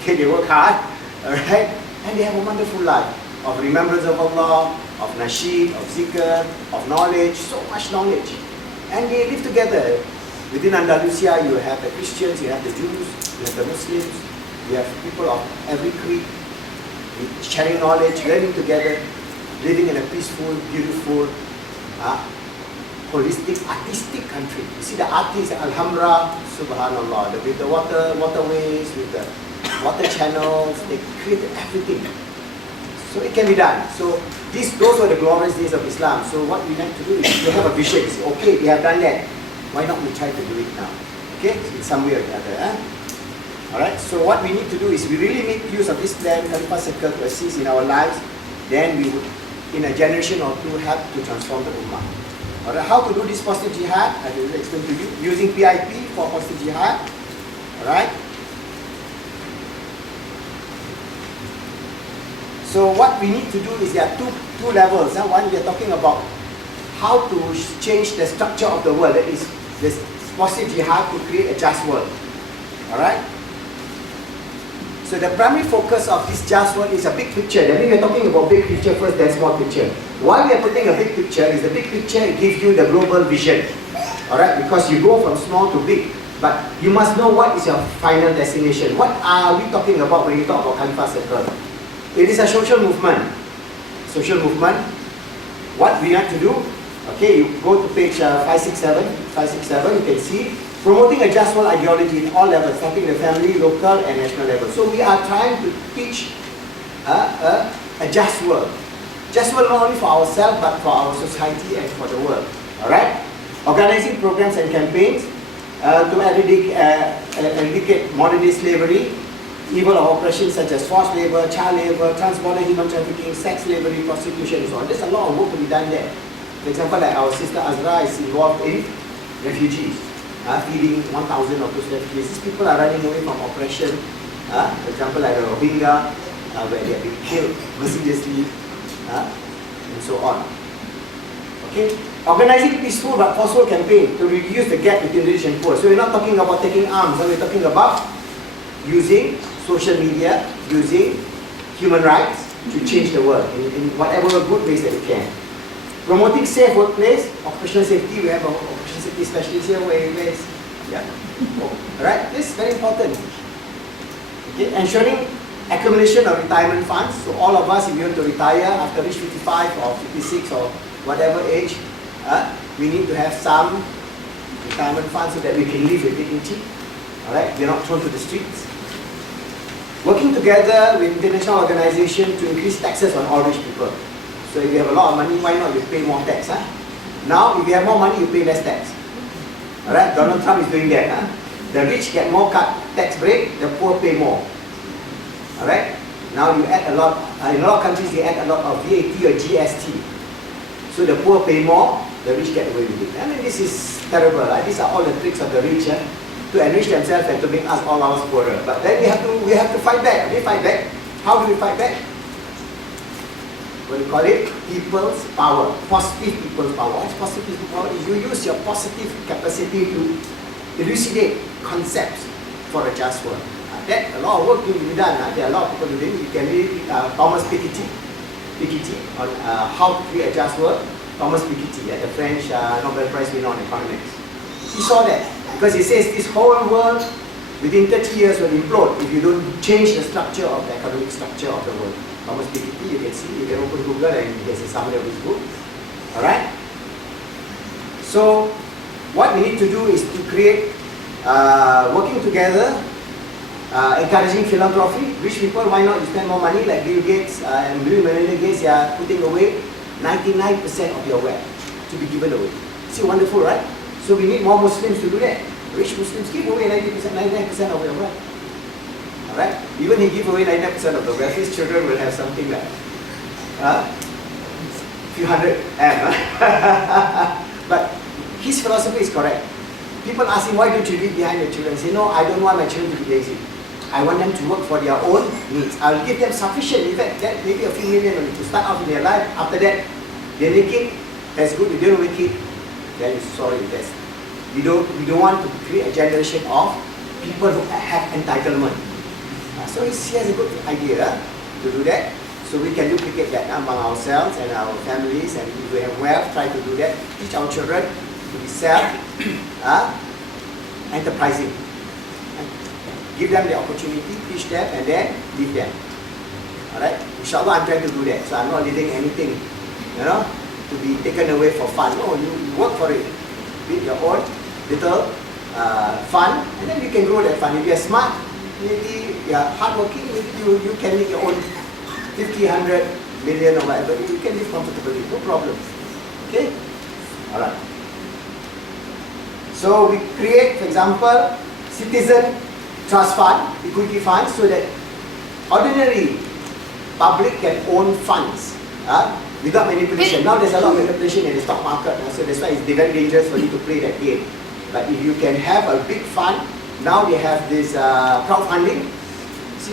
Okay, they work hard, alright, and they have a wonderful life of remembrance of Allah, of nasheed, of zikr, of knowledge, so much knowledge. And they live together. Within Andalusia, you have the Christians, you have the Jews, you have the Muslims, you have people of every creed, sharing knowledge, learning together, living in a peaceful, beautiful, holistic, artistic country. You see the artists, Alhambra, subhanallah, with the waterways, with the water channels, they created everything. So it can be done. So those were the glorious days of Islam. So what we need to do is to have a vision. You say, okay, we have done that. Why not we try to do it now? Okay, in some way or the other. Alright, so what we need to do is we really make use of this plan, Khalifah Circle, to assist in our lives. Then we would, in a generation or two, help to transform the ummah. Alright, how to do this positive jihad? I will explain to you. Using PIP for positive jihad. Alright. So what we need to do is there are two levels. One, we are talking about how to change the structure of the world. That is, this positive jihad to create a just world. Alright? So the primary focus of this just world is a big picture. That means we are talking about big picture first, then small picture. Why we are putting a big picture is the big picture gives you the global vision. Alright, because you go from small to big. But you must know what is your final destination. What are we talking about when we talk about Khalifah Circles? It is a social movement. Social movement. What we have to do, okay, you go to page 567, you can see promoting a just world ideology in all levels, starting the family, local and national level. So we are trying to teach a just world. Just world not only for ourselves but for our society and for the world. Alright? Organizing programs and campaigns to eradicate modern day slavery, evil or oppression such as forced labor, child labor, transborder human trafficking, sex slavery, prostitution and so on. There's a lot of work to be done there. For example, like our sister Azra is involved in refugees, feeding 1,000 of those refugees. These people are running away from oppression. For example, like the Rohingya, where they have been killed mercilessly, and so on. Okay? Organizing peaceful but forceful campaign to reduce the gap between rich and poor. So we're not talking about taking arms, we're talking about using social media, using human rights to change the world in whatever good ways that we can. Promoting safe workplace, occupational safety. We have an occupational safety specialist here. Where is? Yeah. Alright, this is very important. Okay, ensuring accumulation of retirement funds. So all of us, if you want to retire after reach 55 or 56 or whatever age, we need to have some retirement funds so that we can live with dignity. Alright, we're not thrown to the streets. Working together with international organizations to increase taxes on all rich people. So if you have a lot of money, why not you pay more tax? Now, if you have more money, you pay less tax. Alright, Donald Trump is doing that. The rich get more cut tax break, the poor pay more. Alright, now you add a lot, in a lot of countries they add a lot of VAT or GST. So the poor pay more, the rich get away with it. I mean, this is terrible. These are all the tricks of the rich to enrich themselves and to make us all ours poorer. But then we have to fight back. We fight back. How do we fight back? We call it people's power, positive people's power. What's positive people's power? Is you use your positive capacity to elucidate concepts for a just world. That a lot of work to be done. There are a lot of people doing. You can read Thomas Piketty on how to create a just world. Thomas Piketty, the French Nobel Prize winner on economics. He saw that because he says this whole world within 30 years will implode if you don't change the structure of the economic structure of the world. Thomas Piketty, you can see, you can open Google and there's a summary of his book. Alright? So, what we need to do is to create, working together, encouraging philanthropy. Rich people, why not you spend more money like Bill Gates and Bill and Melinda Gates, they are putting away 99% of your wealth to be given away. See, wonderful, right? So we need more Muslims to do that. Rich Muslims give away 99% of their wealth. Alright? Even he give away 99% of the wealth, his children will have something like few hundred M. But his philosophy is correct. People ask him, why don't you leave behind your children? He say, no, I don't want my children to be lazy. I want them to work for their own needs. I'll give them sufficient, in fact, that maybe a few million to start off in their life. After that, they make it, that's good. If they don't make it, then it's sorry, that's. We don't want to create a generation of people who have entitlement. So he has a good idea to do that. So we can duplicate that among ourselves and our families, and if we have wealth, try to do that. Teach our children to be self-enterprising. Give them the opportunity, teach them, and then leave them. Alright? Inshallah, I'm trying to do that. So I'm not leaving anything, to be taken away for fun. No, you work for it. Build your own little fund, and then you can grow that fund. If you're smart, maybe you're hardworking, maybe you can make your own 50, 100 million or whatever. You can live comfortably, no problem. Okay? Alright. So we create, for example, citizen trust fund, equity funds, so that ordinary public can own funds without manipulation. Now there's a lot of manipulation in the stock market, so that's why it's very dangerous for you to play that game. But if you can have a big fund, now they have this crowdfunding,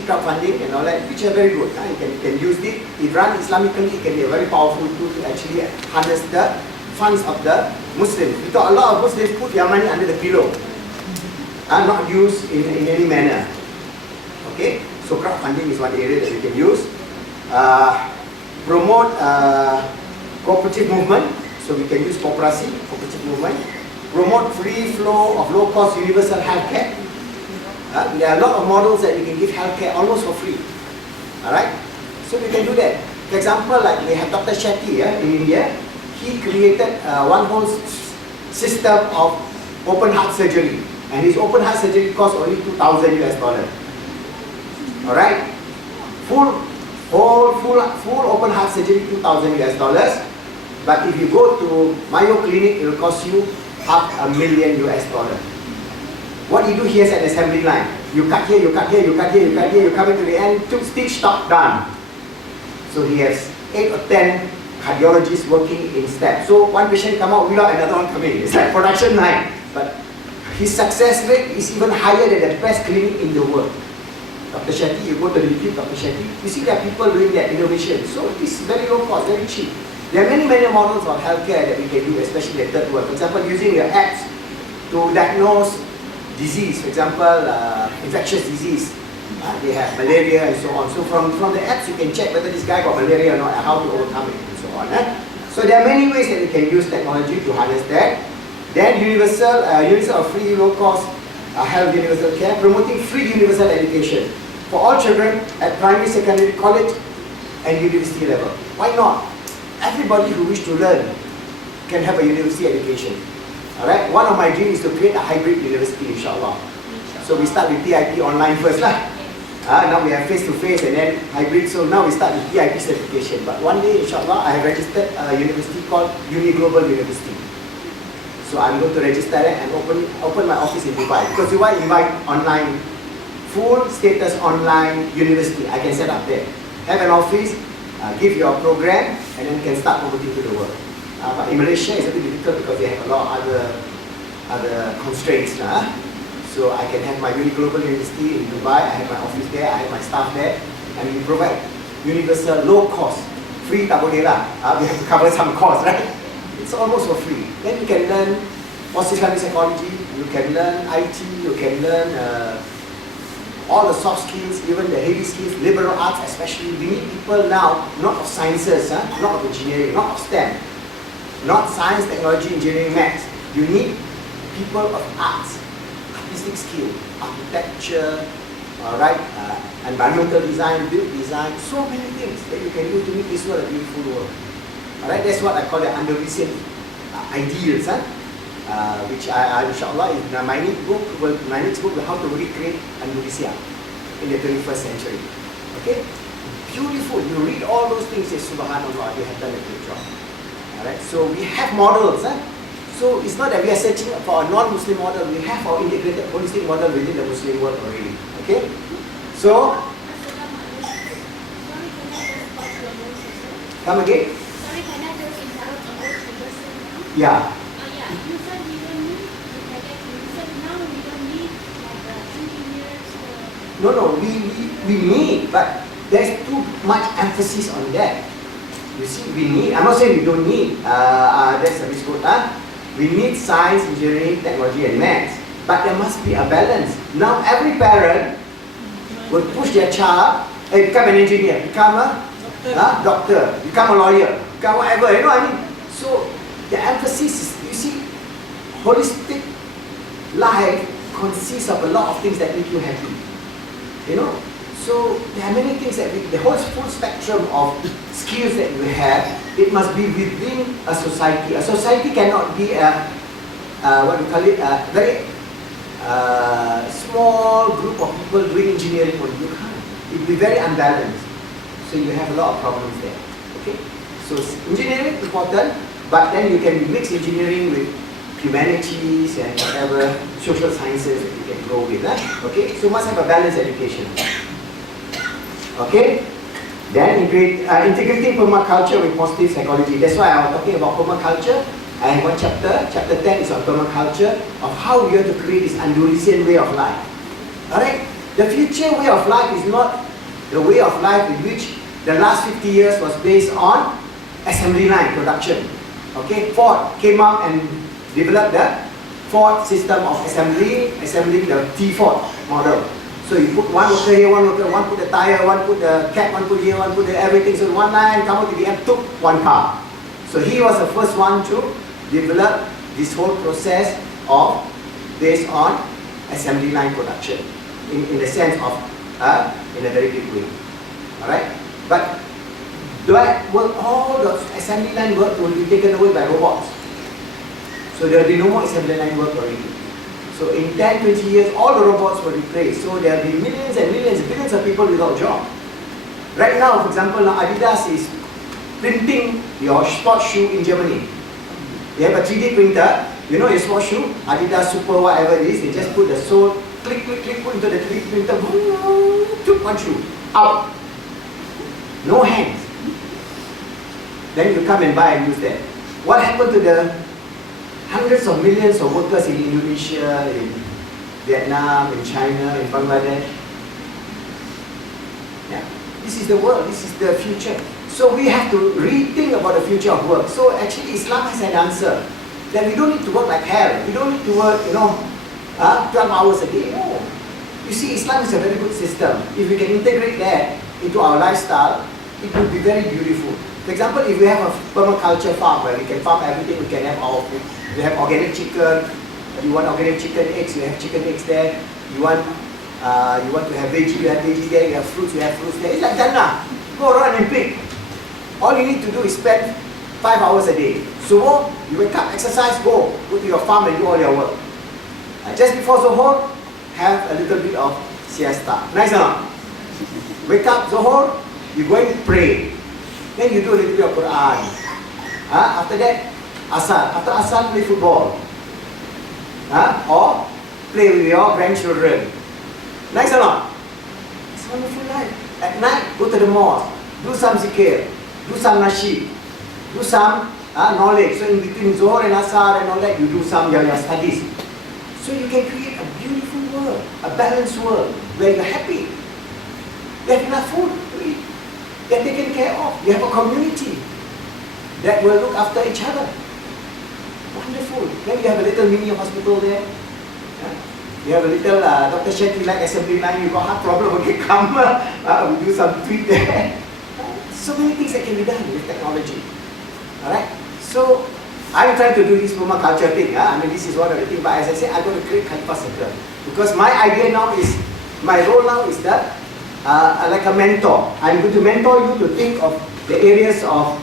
crowdfunding and all that, which are very good. You can use it. If run Islamically, it can be a very powerful tool to actually harness the funds of the Muslims. Because a lot of Muslims put their money under the pillow, not used in any manner. Okay, so crowdfunding is one area that you can use. Promote Cooperative movement, so we can use cooperative movement. Promote free flow of low-cost universal healthcare. There are a lot of models that we can give healthcare almost for free. Alright? So we can do that. For example, like we have Dr. Shetty in India. He created one whole system of open heart surgery. And his open heart surgery costs only $2,000 US. Alright? Full open heart surgery, $2,000 US. But if you go to Mayo Clinic, it will cost you $500,000 US. What you do here is an assembly line. You cut here, you cut here, you cut here, you cut here, you come into the end, stitch, stop, done. So he has 8 or 10 cardiologists working in steps. So one patient come out without another one coming. It's like production line. But his success rate is even higher than the best clinic in the world. Dr. Shetty, you go to the YouTube, Dr. Shetty, you see there are people doing that innovation. So it's very low cost, very cheap. There are many models of healthcare that we can do, especially the third world. For example, using your apps to diagnose disease, for example, infectious disease. They have malaria and so on. So from the apps, you can check whether this guy got malaria or not and how to overcome it and so on. So there are many ways that we can use technology to harness that. Then universal or free low-cost health universal care, promoting free universal education for all children at primary, secondary, college and university level. Why not? Everybody who wishes to learn can have a university education. Alright? One of my dreams is to create a hybrid university, inshallah. So we start with PIP online first lah. Now we have face-to-face and then hybrid. So now we start with PIP certification. But one day, inshallah, I have registered a university called Global University. So I'm going to register it and open my office in Dubai. Because Dubai invite online, full status online university. I can set up there. Have an office, give your program, and then can start promoting to the world. But in Malaysia, it's a bit difficult because they have a lot of other constraints. So I can have my Global University in Dubai, I have my office there, I have my staff there, and we provide universal, low cost, free tak boleh lah. We have to cover some cost, right? It's almost for free. Then you can learn Islamic psychology, you can learn IT, you can learn all the soft skills, even the heavy skills, liberal arts especially. We need people now, not of sciences, not of engineering, not of STEM, not science, technology, engineering, maths. You need people of arts, artistic skill, architecture, environmental design, build design, so many things that you can do to make this world a beautiful world. Alright, that's what I call the under-recent ideals, which I inshallah in my next book will how to recreate Indonesia in the 21st century. Okay, beautiful. You read all those things, say Subhanallah, they have done a good job. Alright, so we have models. So it's not that we are searching for a non-Muslim model. We have our integrated holistic model within the Muslim world already. Okay, so come again. Yeah. You said we don't need to cadet. You said now we don't need like engineers. No, we need, but there's too much emphasis on that. You see, we need. I'm not saying we don't need. That's a misquote. We need science, engineering, technology, and maths. But there must be a balance. Now every parent will push their child. Hey, become an engineer, become a doctor, become a lawyer, become whatever. You know what I mean? So the emphasis is, you see, holistic life consists of a lot of things that make you happy. You know? So there are many things that the whole full spectrum of skills that you have, it must be within a society. A society cannot be a very small group of people doing engineering only. You can't. It will be very unbalanced. So you have a lot of problems there. Okay? So engineering is important. But then you can mix engineering with humanities and whatever social sciences that you can go with. Okay, so must have a balanced education. Okay, then integrating permaculture with positive psychology. That's why I was talking about permaculture. I have one chapter. Chapter 10 is on permaculture, of how we have to create this Andalusian way of life. Alright, the future way of life is not the way of life in which the last 50 years was based on assembly line production. Okay, Ford came up and developed the Ford system of assembling the T-Ford model. So you put one worker here, one put the tire, one put the cap, one put here, one put the everything. So one line come out to the end, took one car. So he was the first one to develop this whole process of based on assembly line production in the sense of in a very big way. Alright? But that work, all the assembly line work will be taken away by robots. So there will be no more assembly line work already. So in 10-20 years, all the robots will replace. So there will be millions and millions, billions of people without job. Right now, for example, now Adidas is printing your sports shoe in Germany. They have a 3D printer. You know your sports shoe, Adidas Super, whatever it is, they just put the sole, click, click, click, put into the 3D printer, took one shoe, out. No hands. Then you come and buy and use that. What happened to the hundreds of millions of workers in Indonesia, in Vietnam, in China, in Bangladesh? Yeah. This is the world, this is the future. So we have to rethink about the future of work. So actually Islam has an answer. That we don't need to work like hell. We don't need to work, 12 hours a day. No. You see, Islam is a very good system. If we can integrate that into our lifestyle, it would be very beautiful. For example, if we have a permaculture farm where we can farm everything, we can have we have organic chicken. You want organic chicken eggs, you have chicken eggs there. You want to have veggie, you have veggie there. You have fruits, you have fruits there. It's like Jannah. Go around and pick. All you need to do is spend 5 hours a day. So you wake up, exercise, go to your farm and do all your work. Just before Zohor, have a little bit of siesta. Nice or not? Wake up, Zohor, you go and pray. Then you do a little bit of Quran. After that, Asar. After Asar, play football. Or play with your grandchildren. Nice or not? It's a wonderful life. At night, go to the mosque. Do some zikir. Do some nasheed. Do some knowledge. So in between Zohor and Asar and all that, you do some your studies. So you can create a beautiful world, a balanced world, where you're happy. You have enough food to eat. You're taken care of. You have a community that will look after each other. Wonderful. Then you have a little mini hospital there. You have a little Dr. Shetty like assembly line. You got heart problem, okay, come. We do some tweet there. So many things that can be done with technology. Alright? So I'm trying to do this permaculture thing. I mean, this is one of the things. But as I said, I'm going to create Khalifah Circles. Because my idea now is, my role now is that like a mentor. I'm going to mentor you to think of the areas of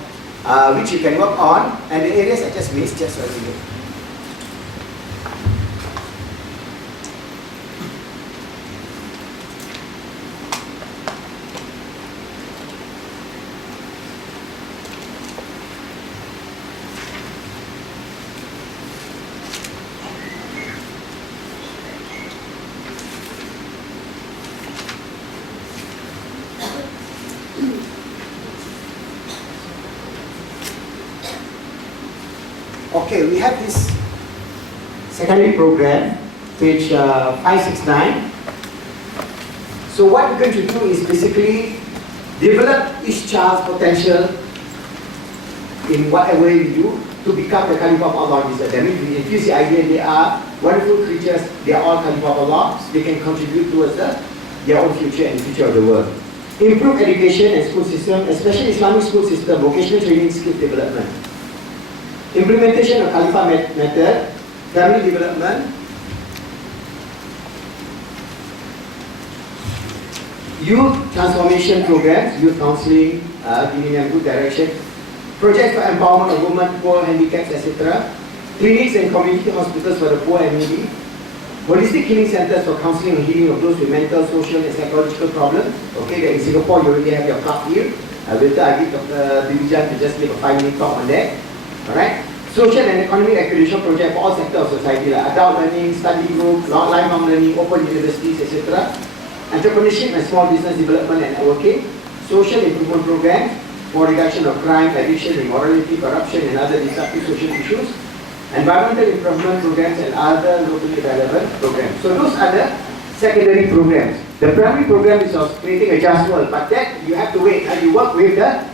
which you can work on, and the areas I just missed just earlier. Okay, we have this secondary program, page 569. So what we're going to do is basically develop each child's potential in whatever way we do to become the Khalifah of Allah. That means we infuse the idea they are wonderful creatures, they are all Khalifah of Allah, so they can contribute towards their own future and the future of the world. Improve education and school system, especially Islamic school system, vocational training, skill development. Implementation of Khalifah method, family development, youth transformation programs, youth counseling, giving them good direction, projects for empowerment of women, poor, handicaps, etc., clinics and community hospitals for the poor and needy, holistic healing centers for counseling and healing of those with mental, social and psychological problems. Okay, that in Singapore you already have your club here. Later I give Dr. Bibijan to just make a 5-minute talk on that. Alright? Social and economic accreditation project for all sectors of society, like adult learning, study group, lifelong learning, open universities, etc. Entrepreneurship and small business development and networking. Social improvement programs for reduction of crime, addiction, immorality, corruption and other disruptive social issues. Environmental improvement programs and other locally relevant programs. So those are the secondary programs. The primary program is of creating a just world, but that you have to wait and you work with the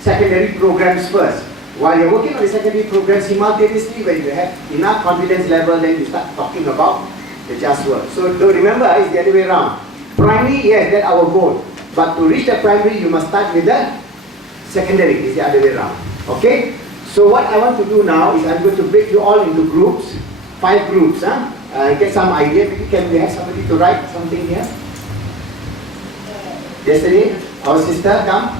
secondary programs first. While you're working on the secondary program, simultaneously when you have enough confidence level, then you start talking about the just world. So remember, it's the other way around. Primary, yes, that's our goal. But to reach the primary, you must start with the secondary. It's the other way around. Okay? So what I want to do now is I'm going to break you all into groups, 5 groups. Get some idea. Maybe can we have somebody to write something here? Yesterday, our sister come.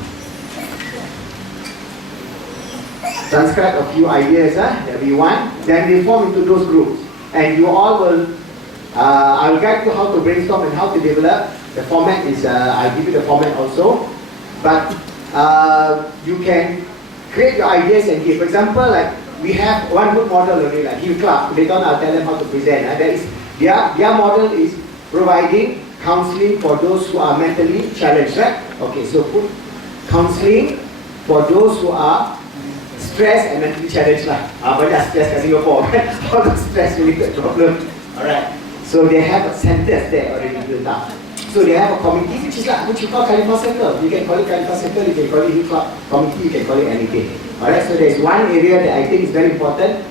Transcribe a few ideas that we want. Then we form into those groups. And you all will, I'll guide you how to brainstorm and how to develop. The format is, I'll give you the format also. But you can create your ideas and give. For example, like we have one good model already, like Hill Club. Later on, I'll tell them how to present. That is, their model is providing counseling for those who are mentally challenged, right? Okay, so put counseling for those who are stressed and mentally challenged lah. Banyak stress kat Singapore, all the stress related problem. Alright, so they have a centers there already built up. So they have a committee which is like, which you call Khalifah Circle. You can call it Khalifah Circle, you can call it Hill Club Committee, you can call it anything. Alright, so there's one area that I think is very important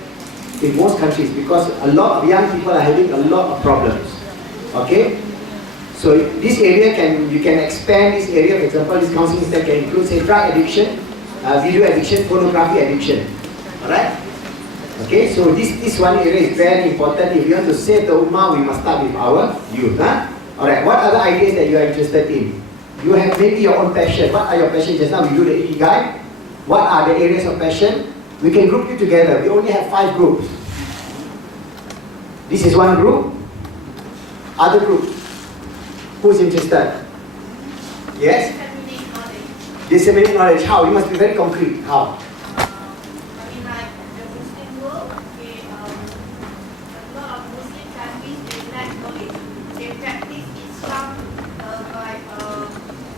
in most countries because a lot of young people are having a lot of problems. Okay? So this area you can expand this area. For example, this counseling center can include say drug addiction, video addiction, pornography addiction. Alright? Okay, so this one area is very important. If you want to save the Ummah, we must start with our youth. Alright, what other ideas that you are interested in? You have maybe your own passion. What are your passions? Just now we do the Ikigai. What are the areas of passion? We can group you together. We only have 5 groups. This is one group. Other group. Who's interested? Yes? Disseminate knowledge. Disseminate knowledge. How? You must be very concrete. How? I mean, like the Muslim world, a lot of Muslim countries, they lack knowledge. They practice Islam by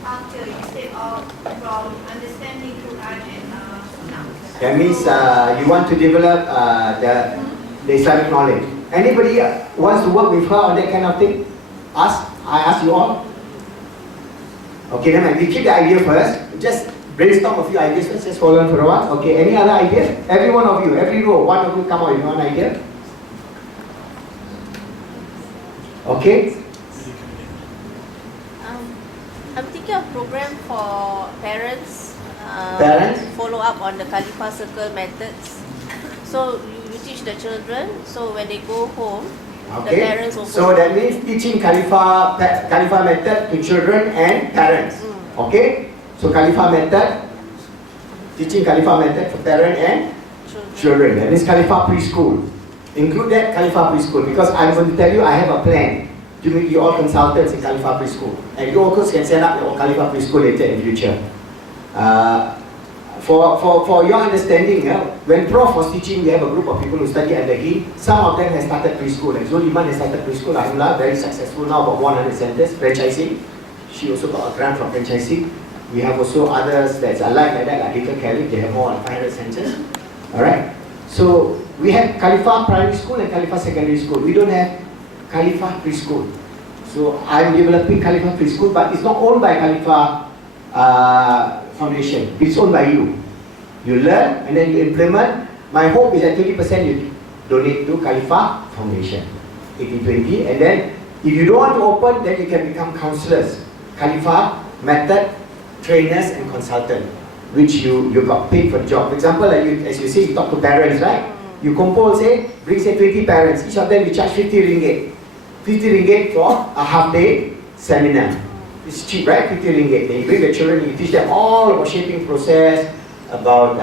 culture instead of from understanding Quran and Sunnah. That means you want to develop the Islamic knowledge. Anybody wants to work with her on that kind of thing? I ask you all. Okay, then we keep the idea first. Just brainstorm a few ideas first. Just hold on for a while. Okay, any other idea? Every one of you, every row, one of you come out with one idea. Okay. I'm thinking of program for parents. Parents? Follow up on the Khalifah Circle methods. So you teach the children. So when they go home, the parents will. So that means teaching Khalifah method to children and parents. Okay. So Khalifah method, teaching Khalifah method for parents and children. That means Khalifah preschool. Include that Khalifah preschool because I'm going to tell you I have a plan to make you all consultants in Khalifah preschool, and you also can set up your own Khalifah preschool later in future. For your understanding, when Prof was teaching, we have a group of people who study under him. Some of them have started preschool. Like Zoliman has started preschool, Alhamdulillah, very successful now, about 100 centers, franchising. She also got a grant from franchising. We have also others that's alike like that, like Little Caliph, they have more than 500 centers. Alright? So, we have Khalifah Primary School and Khalifah Secondary School. We don't have Khalifah Preschool. So, I'm developing Khalifah Preschool, but it's not owned by Khalifah Foundation. It's owned by you. You learn and then you implement. My hope is that 20% you donate to Khalifah Foundation. 80-20. And then if you don't want to open, then you can become counselors. Khalifah method trainers and consultants, which you got paid for the job. For example, like as you say, you talk to parents, right? You compose, bring 20 parents. Each of them you charge 50 ringgit. 50 ringgit for a half day seminar. It's cheap, right? 50 ringgit. Then you bring the children, you teach them all about shaping process, about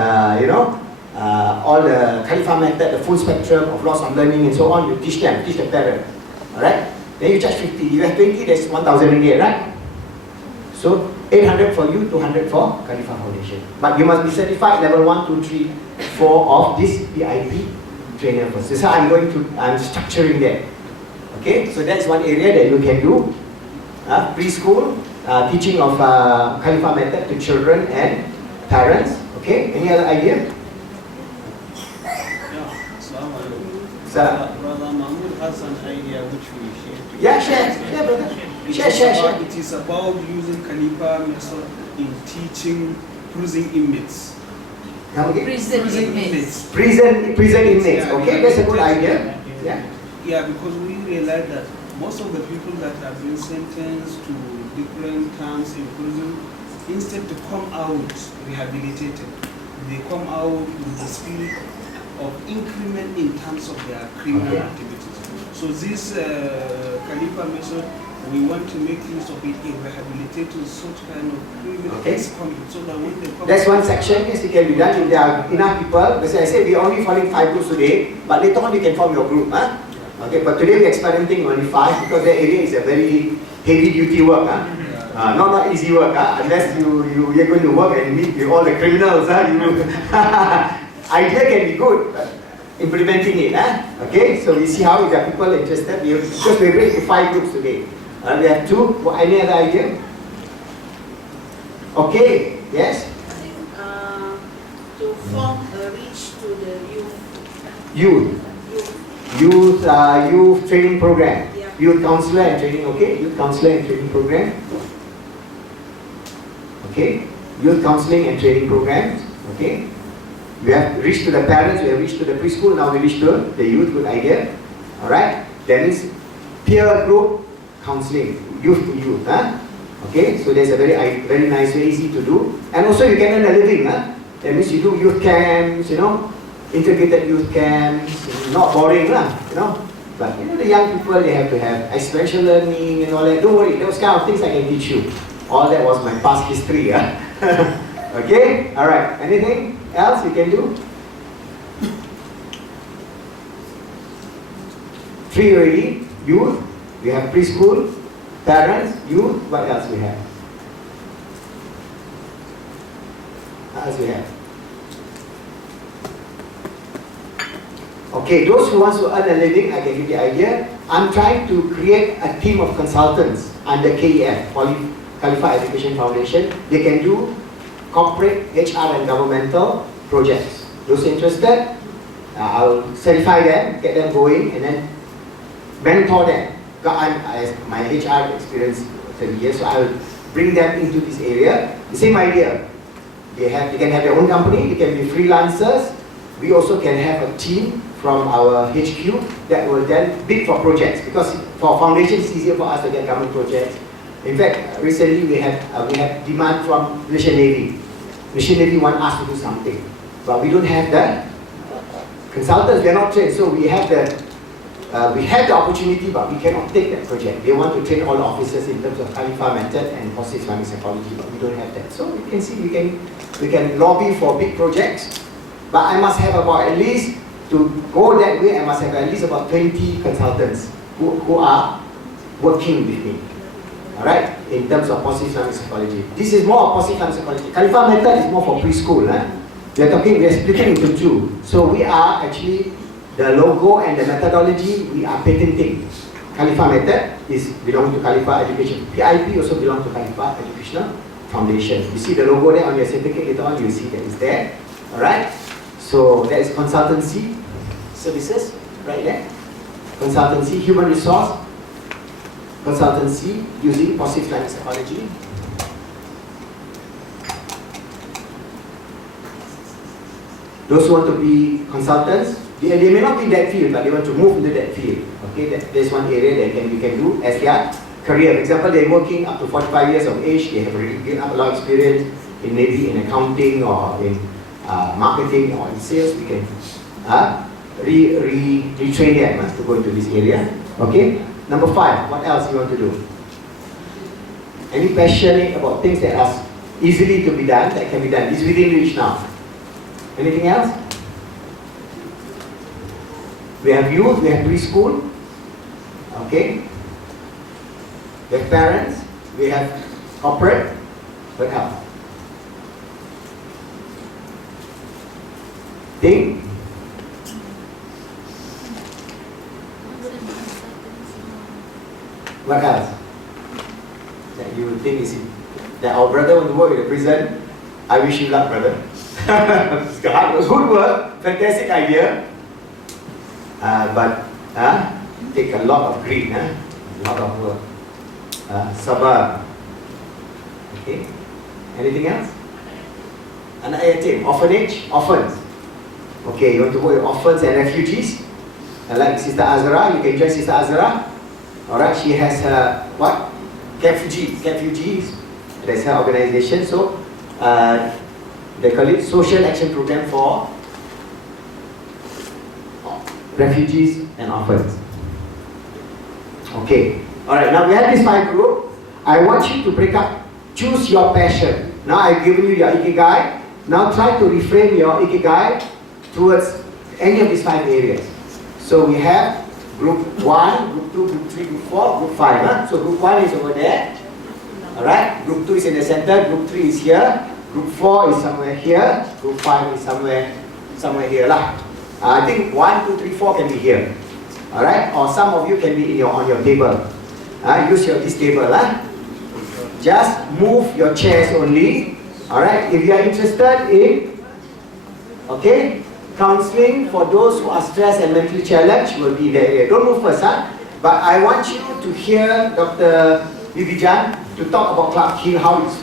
all the Khalifah method, the full spectrum of loss of learning and so on. You teach them, teach the parent. Alright? Then you charge 50. You have 20, that's 1,000 ringgit, right? So 800 for you, 200 for Khalifah Foundation. But you must be certified level 1, 2, 3, 4 of this PIP trainer first. So I'm structuring that. Okay, so that's one area that you can do. Preschool, teaching of Khalifah method to children and parents. Okay, any other idea? Brother Mahmoud has an idea which we share together. Yeah, share, brother. Share. It is about using Khalifah method in teaching prison inmates. Prison inmates. Prison inmates. Yeah, Okay, that's a good idea. Yeah, because we realize that most of the people that have been sentenced to different terms in prison, instead to come out rehabilitated, they come out with the spirit of increment in terms of their criminal activities. So this Khalifah method, we want to make use of it in rehabilitating such kind of criminal ex-convicts, so that when they come. That's one section. Yes, it can be done if there are enough people. As I said, we are only forming 5 groups today, but later on you can form your group. Huh? Okay, but today we are experimenting only 5 because that area is a very heavy duty work. Huh? Not easy work, unless you're going to work and meet with all the criminals. Idea can be good, but implementing it. Okay, so we see how if there are people interested. Because we break into 5 groups today. We have 2. Any other idea? Okay, yes? I think to form a reach to the Youth. youth. Youth training program. Yeah. Youth counselor and training, okay? Youth counselor and training program. Okay? Youth counseling and training programs. Okay? We have reached to the parents, we have reached to the preschool, now we reach to the youth, good idea. Alright? That means peer group counseling, youth to youth. Okay? So there's a very nice way, easy to do. And also you can earn a living. That means you do youth camps, integrated youth camps, not boring, But the young people, they have to have experiential learning and all that. Don't worry, those kind of things I can teach you. All that was my past history. Okay? Alright. Anything else you can do? 3 already. Youth. We have preschool. Parents. Youth. What else we have? What else we have? Okay, those who want to earn a living, I can give you the idea. I'm trying to create a team of consultants under KEF, Khalifah Education Foundation. They can do corporate, HR and governmental projects. Those interested, I'll certify them, get them going, and then mentor them. My HR experience 30 years, so I'll bring them into this area. The same idea. They can have their own company, they can be freelancers. We also can have a team from our HQ that will then bid for projects, because for foundations it's easier for us to get government projects. In fact, recently we had demand from Malaysian Navy. Malaysian Navy want us to do something, but we don't have the consultants. We are not trained, so we have the opportunity, but we cannot take that project. They want to train all the officers in terms of Khalifah method and positive Islamic psychology, but we don't have that. So you can see we can lobby for big projects, but I must have about at least, to go that way, I must have at least about 20 consultants who are working with me. Alright, in terms of positive Islamic psychology. This is more of positive Islamic psychology. Khalifah method is more for preschool. We are splitting into 2. So we are actually, the logo and the methodology, we are patenting. Khalifah method belongs to Khalifah Education. PIP also belongs to Khalifah Educational Foundation. You see the logo there on your certificate, later on you see that it's there. Alright, so that is consultancy services, right there. Consultancy, human resource, consultancy using positive Islamic psychology. Those who want to be consultants, they may not be in that field, but they want to move into that field. Okay, there's one area that we can do as their career. For example, they're working up to 45 years of age, they have already gained up a lot of experience in maybe in accounting or in marketing or in sales. We can retrain them to go into this area. Okay. Number 5, what else you want to do? Any passionate about things that are easily to be done, that can be done? It's within reach now. Anything else? We have youth, we have preschool. Okay. We have parents, we have corporate. What else? Think. What else? That you think is that our brother want to work in the prison? I wish you luck, brother. Good work, fantastic idea. But take a lot of grit, a lot of work. Sabar. Okay. Anything else? Anak yatim, orphanage, orphans. Okay, you want to work with orphans and refugees? Like Sister Azra, you can join Sister Azra. Alright, she has her Refugees. That's her organization. So They call it Social Action Program for Refugees and Orphans. Okay. Alright, now we have this 5 group. I want you to break up. Choose your passion. Now I've given you your Ikigai. Now try to reframe your Ikigai towards any of these 5 areas. So we have group 1, group 2, group 3, group 4, group 5. Huh? So group 1 is over there. Alright, group 2 is in the center, group 3 is here, group 4 is somewhere here, group 5 is somewhere here lah. I think 1, 2, 3, 4 can be here. Alright, or some of you can be on your table. Use this table lah. Just move your chairs only. Alright, if you are interested in counseling for those who are stressed and mentally challenged, will be there. Don't move first, but I want you to hear Dr. Vivijan to talk about Clark Hill, how it's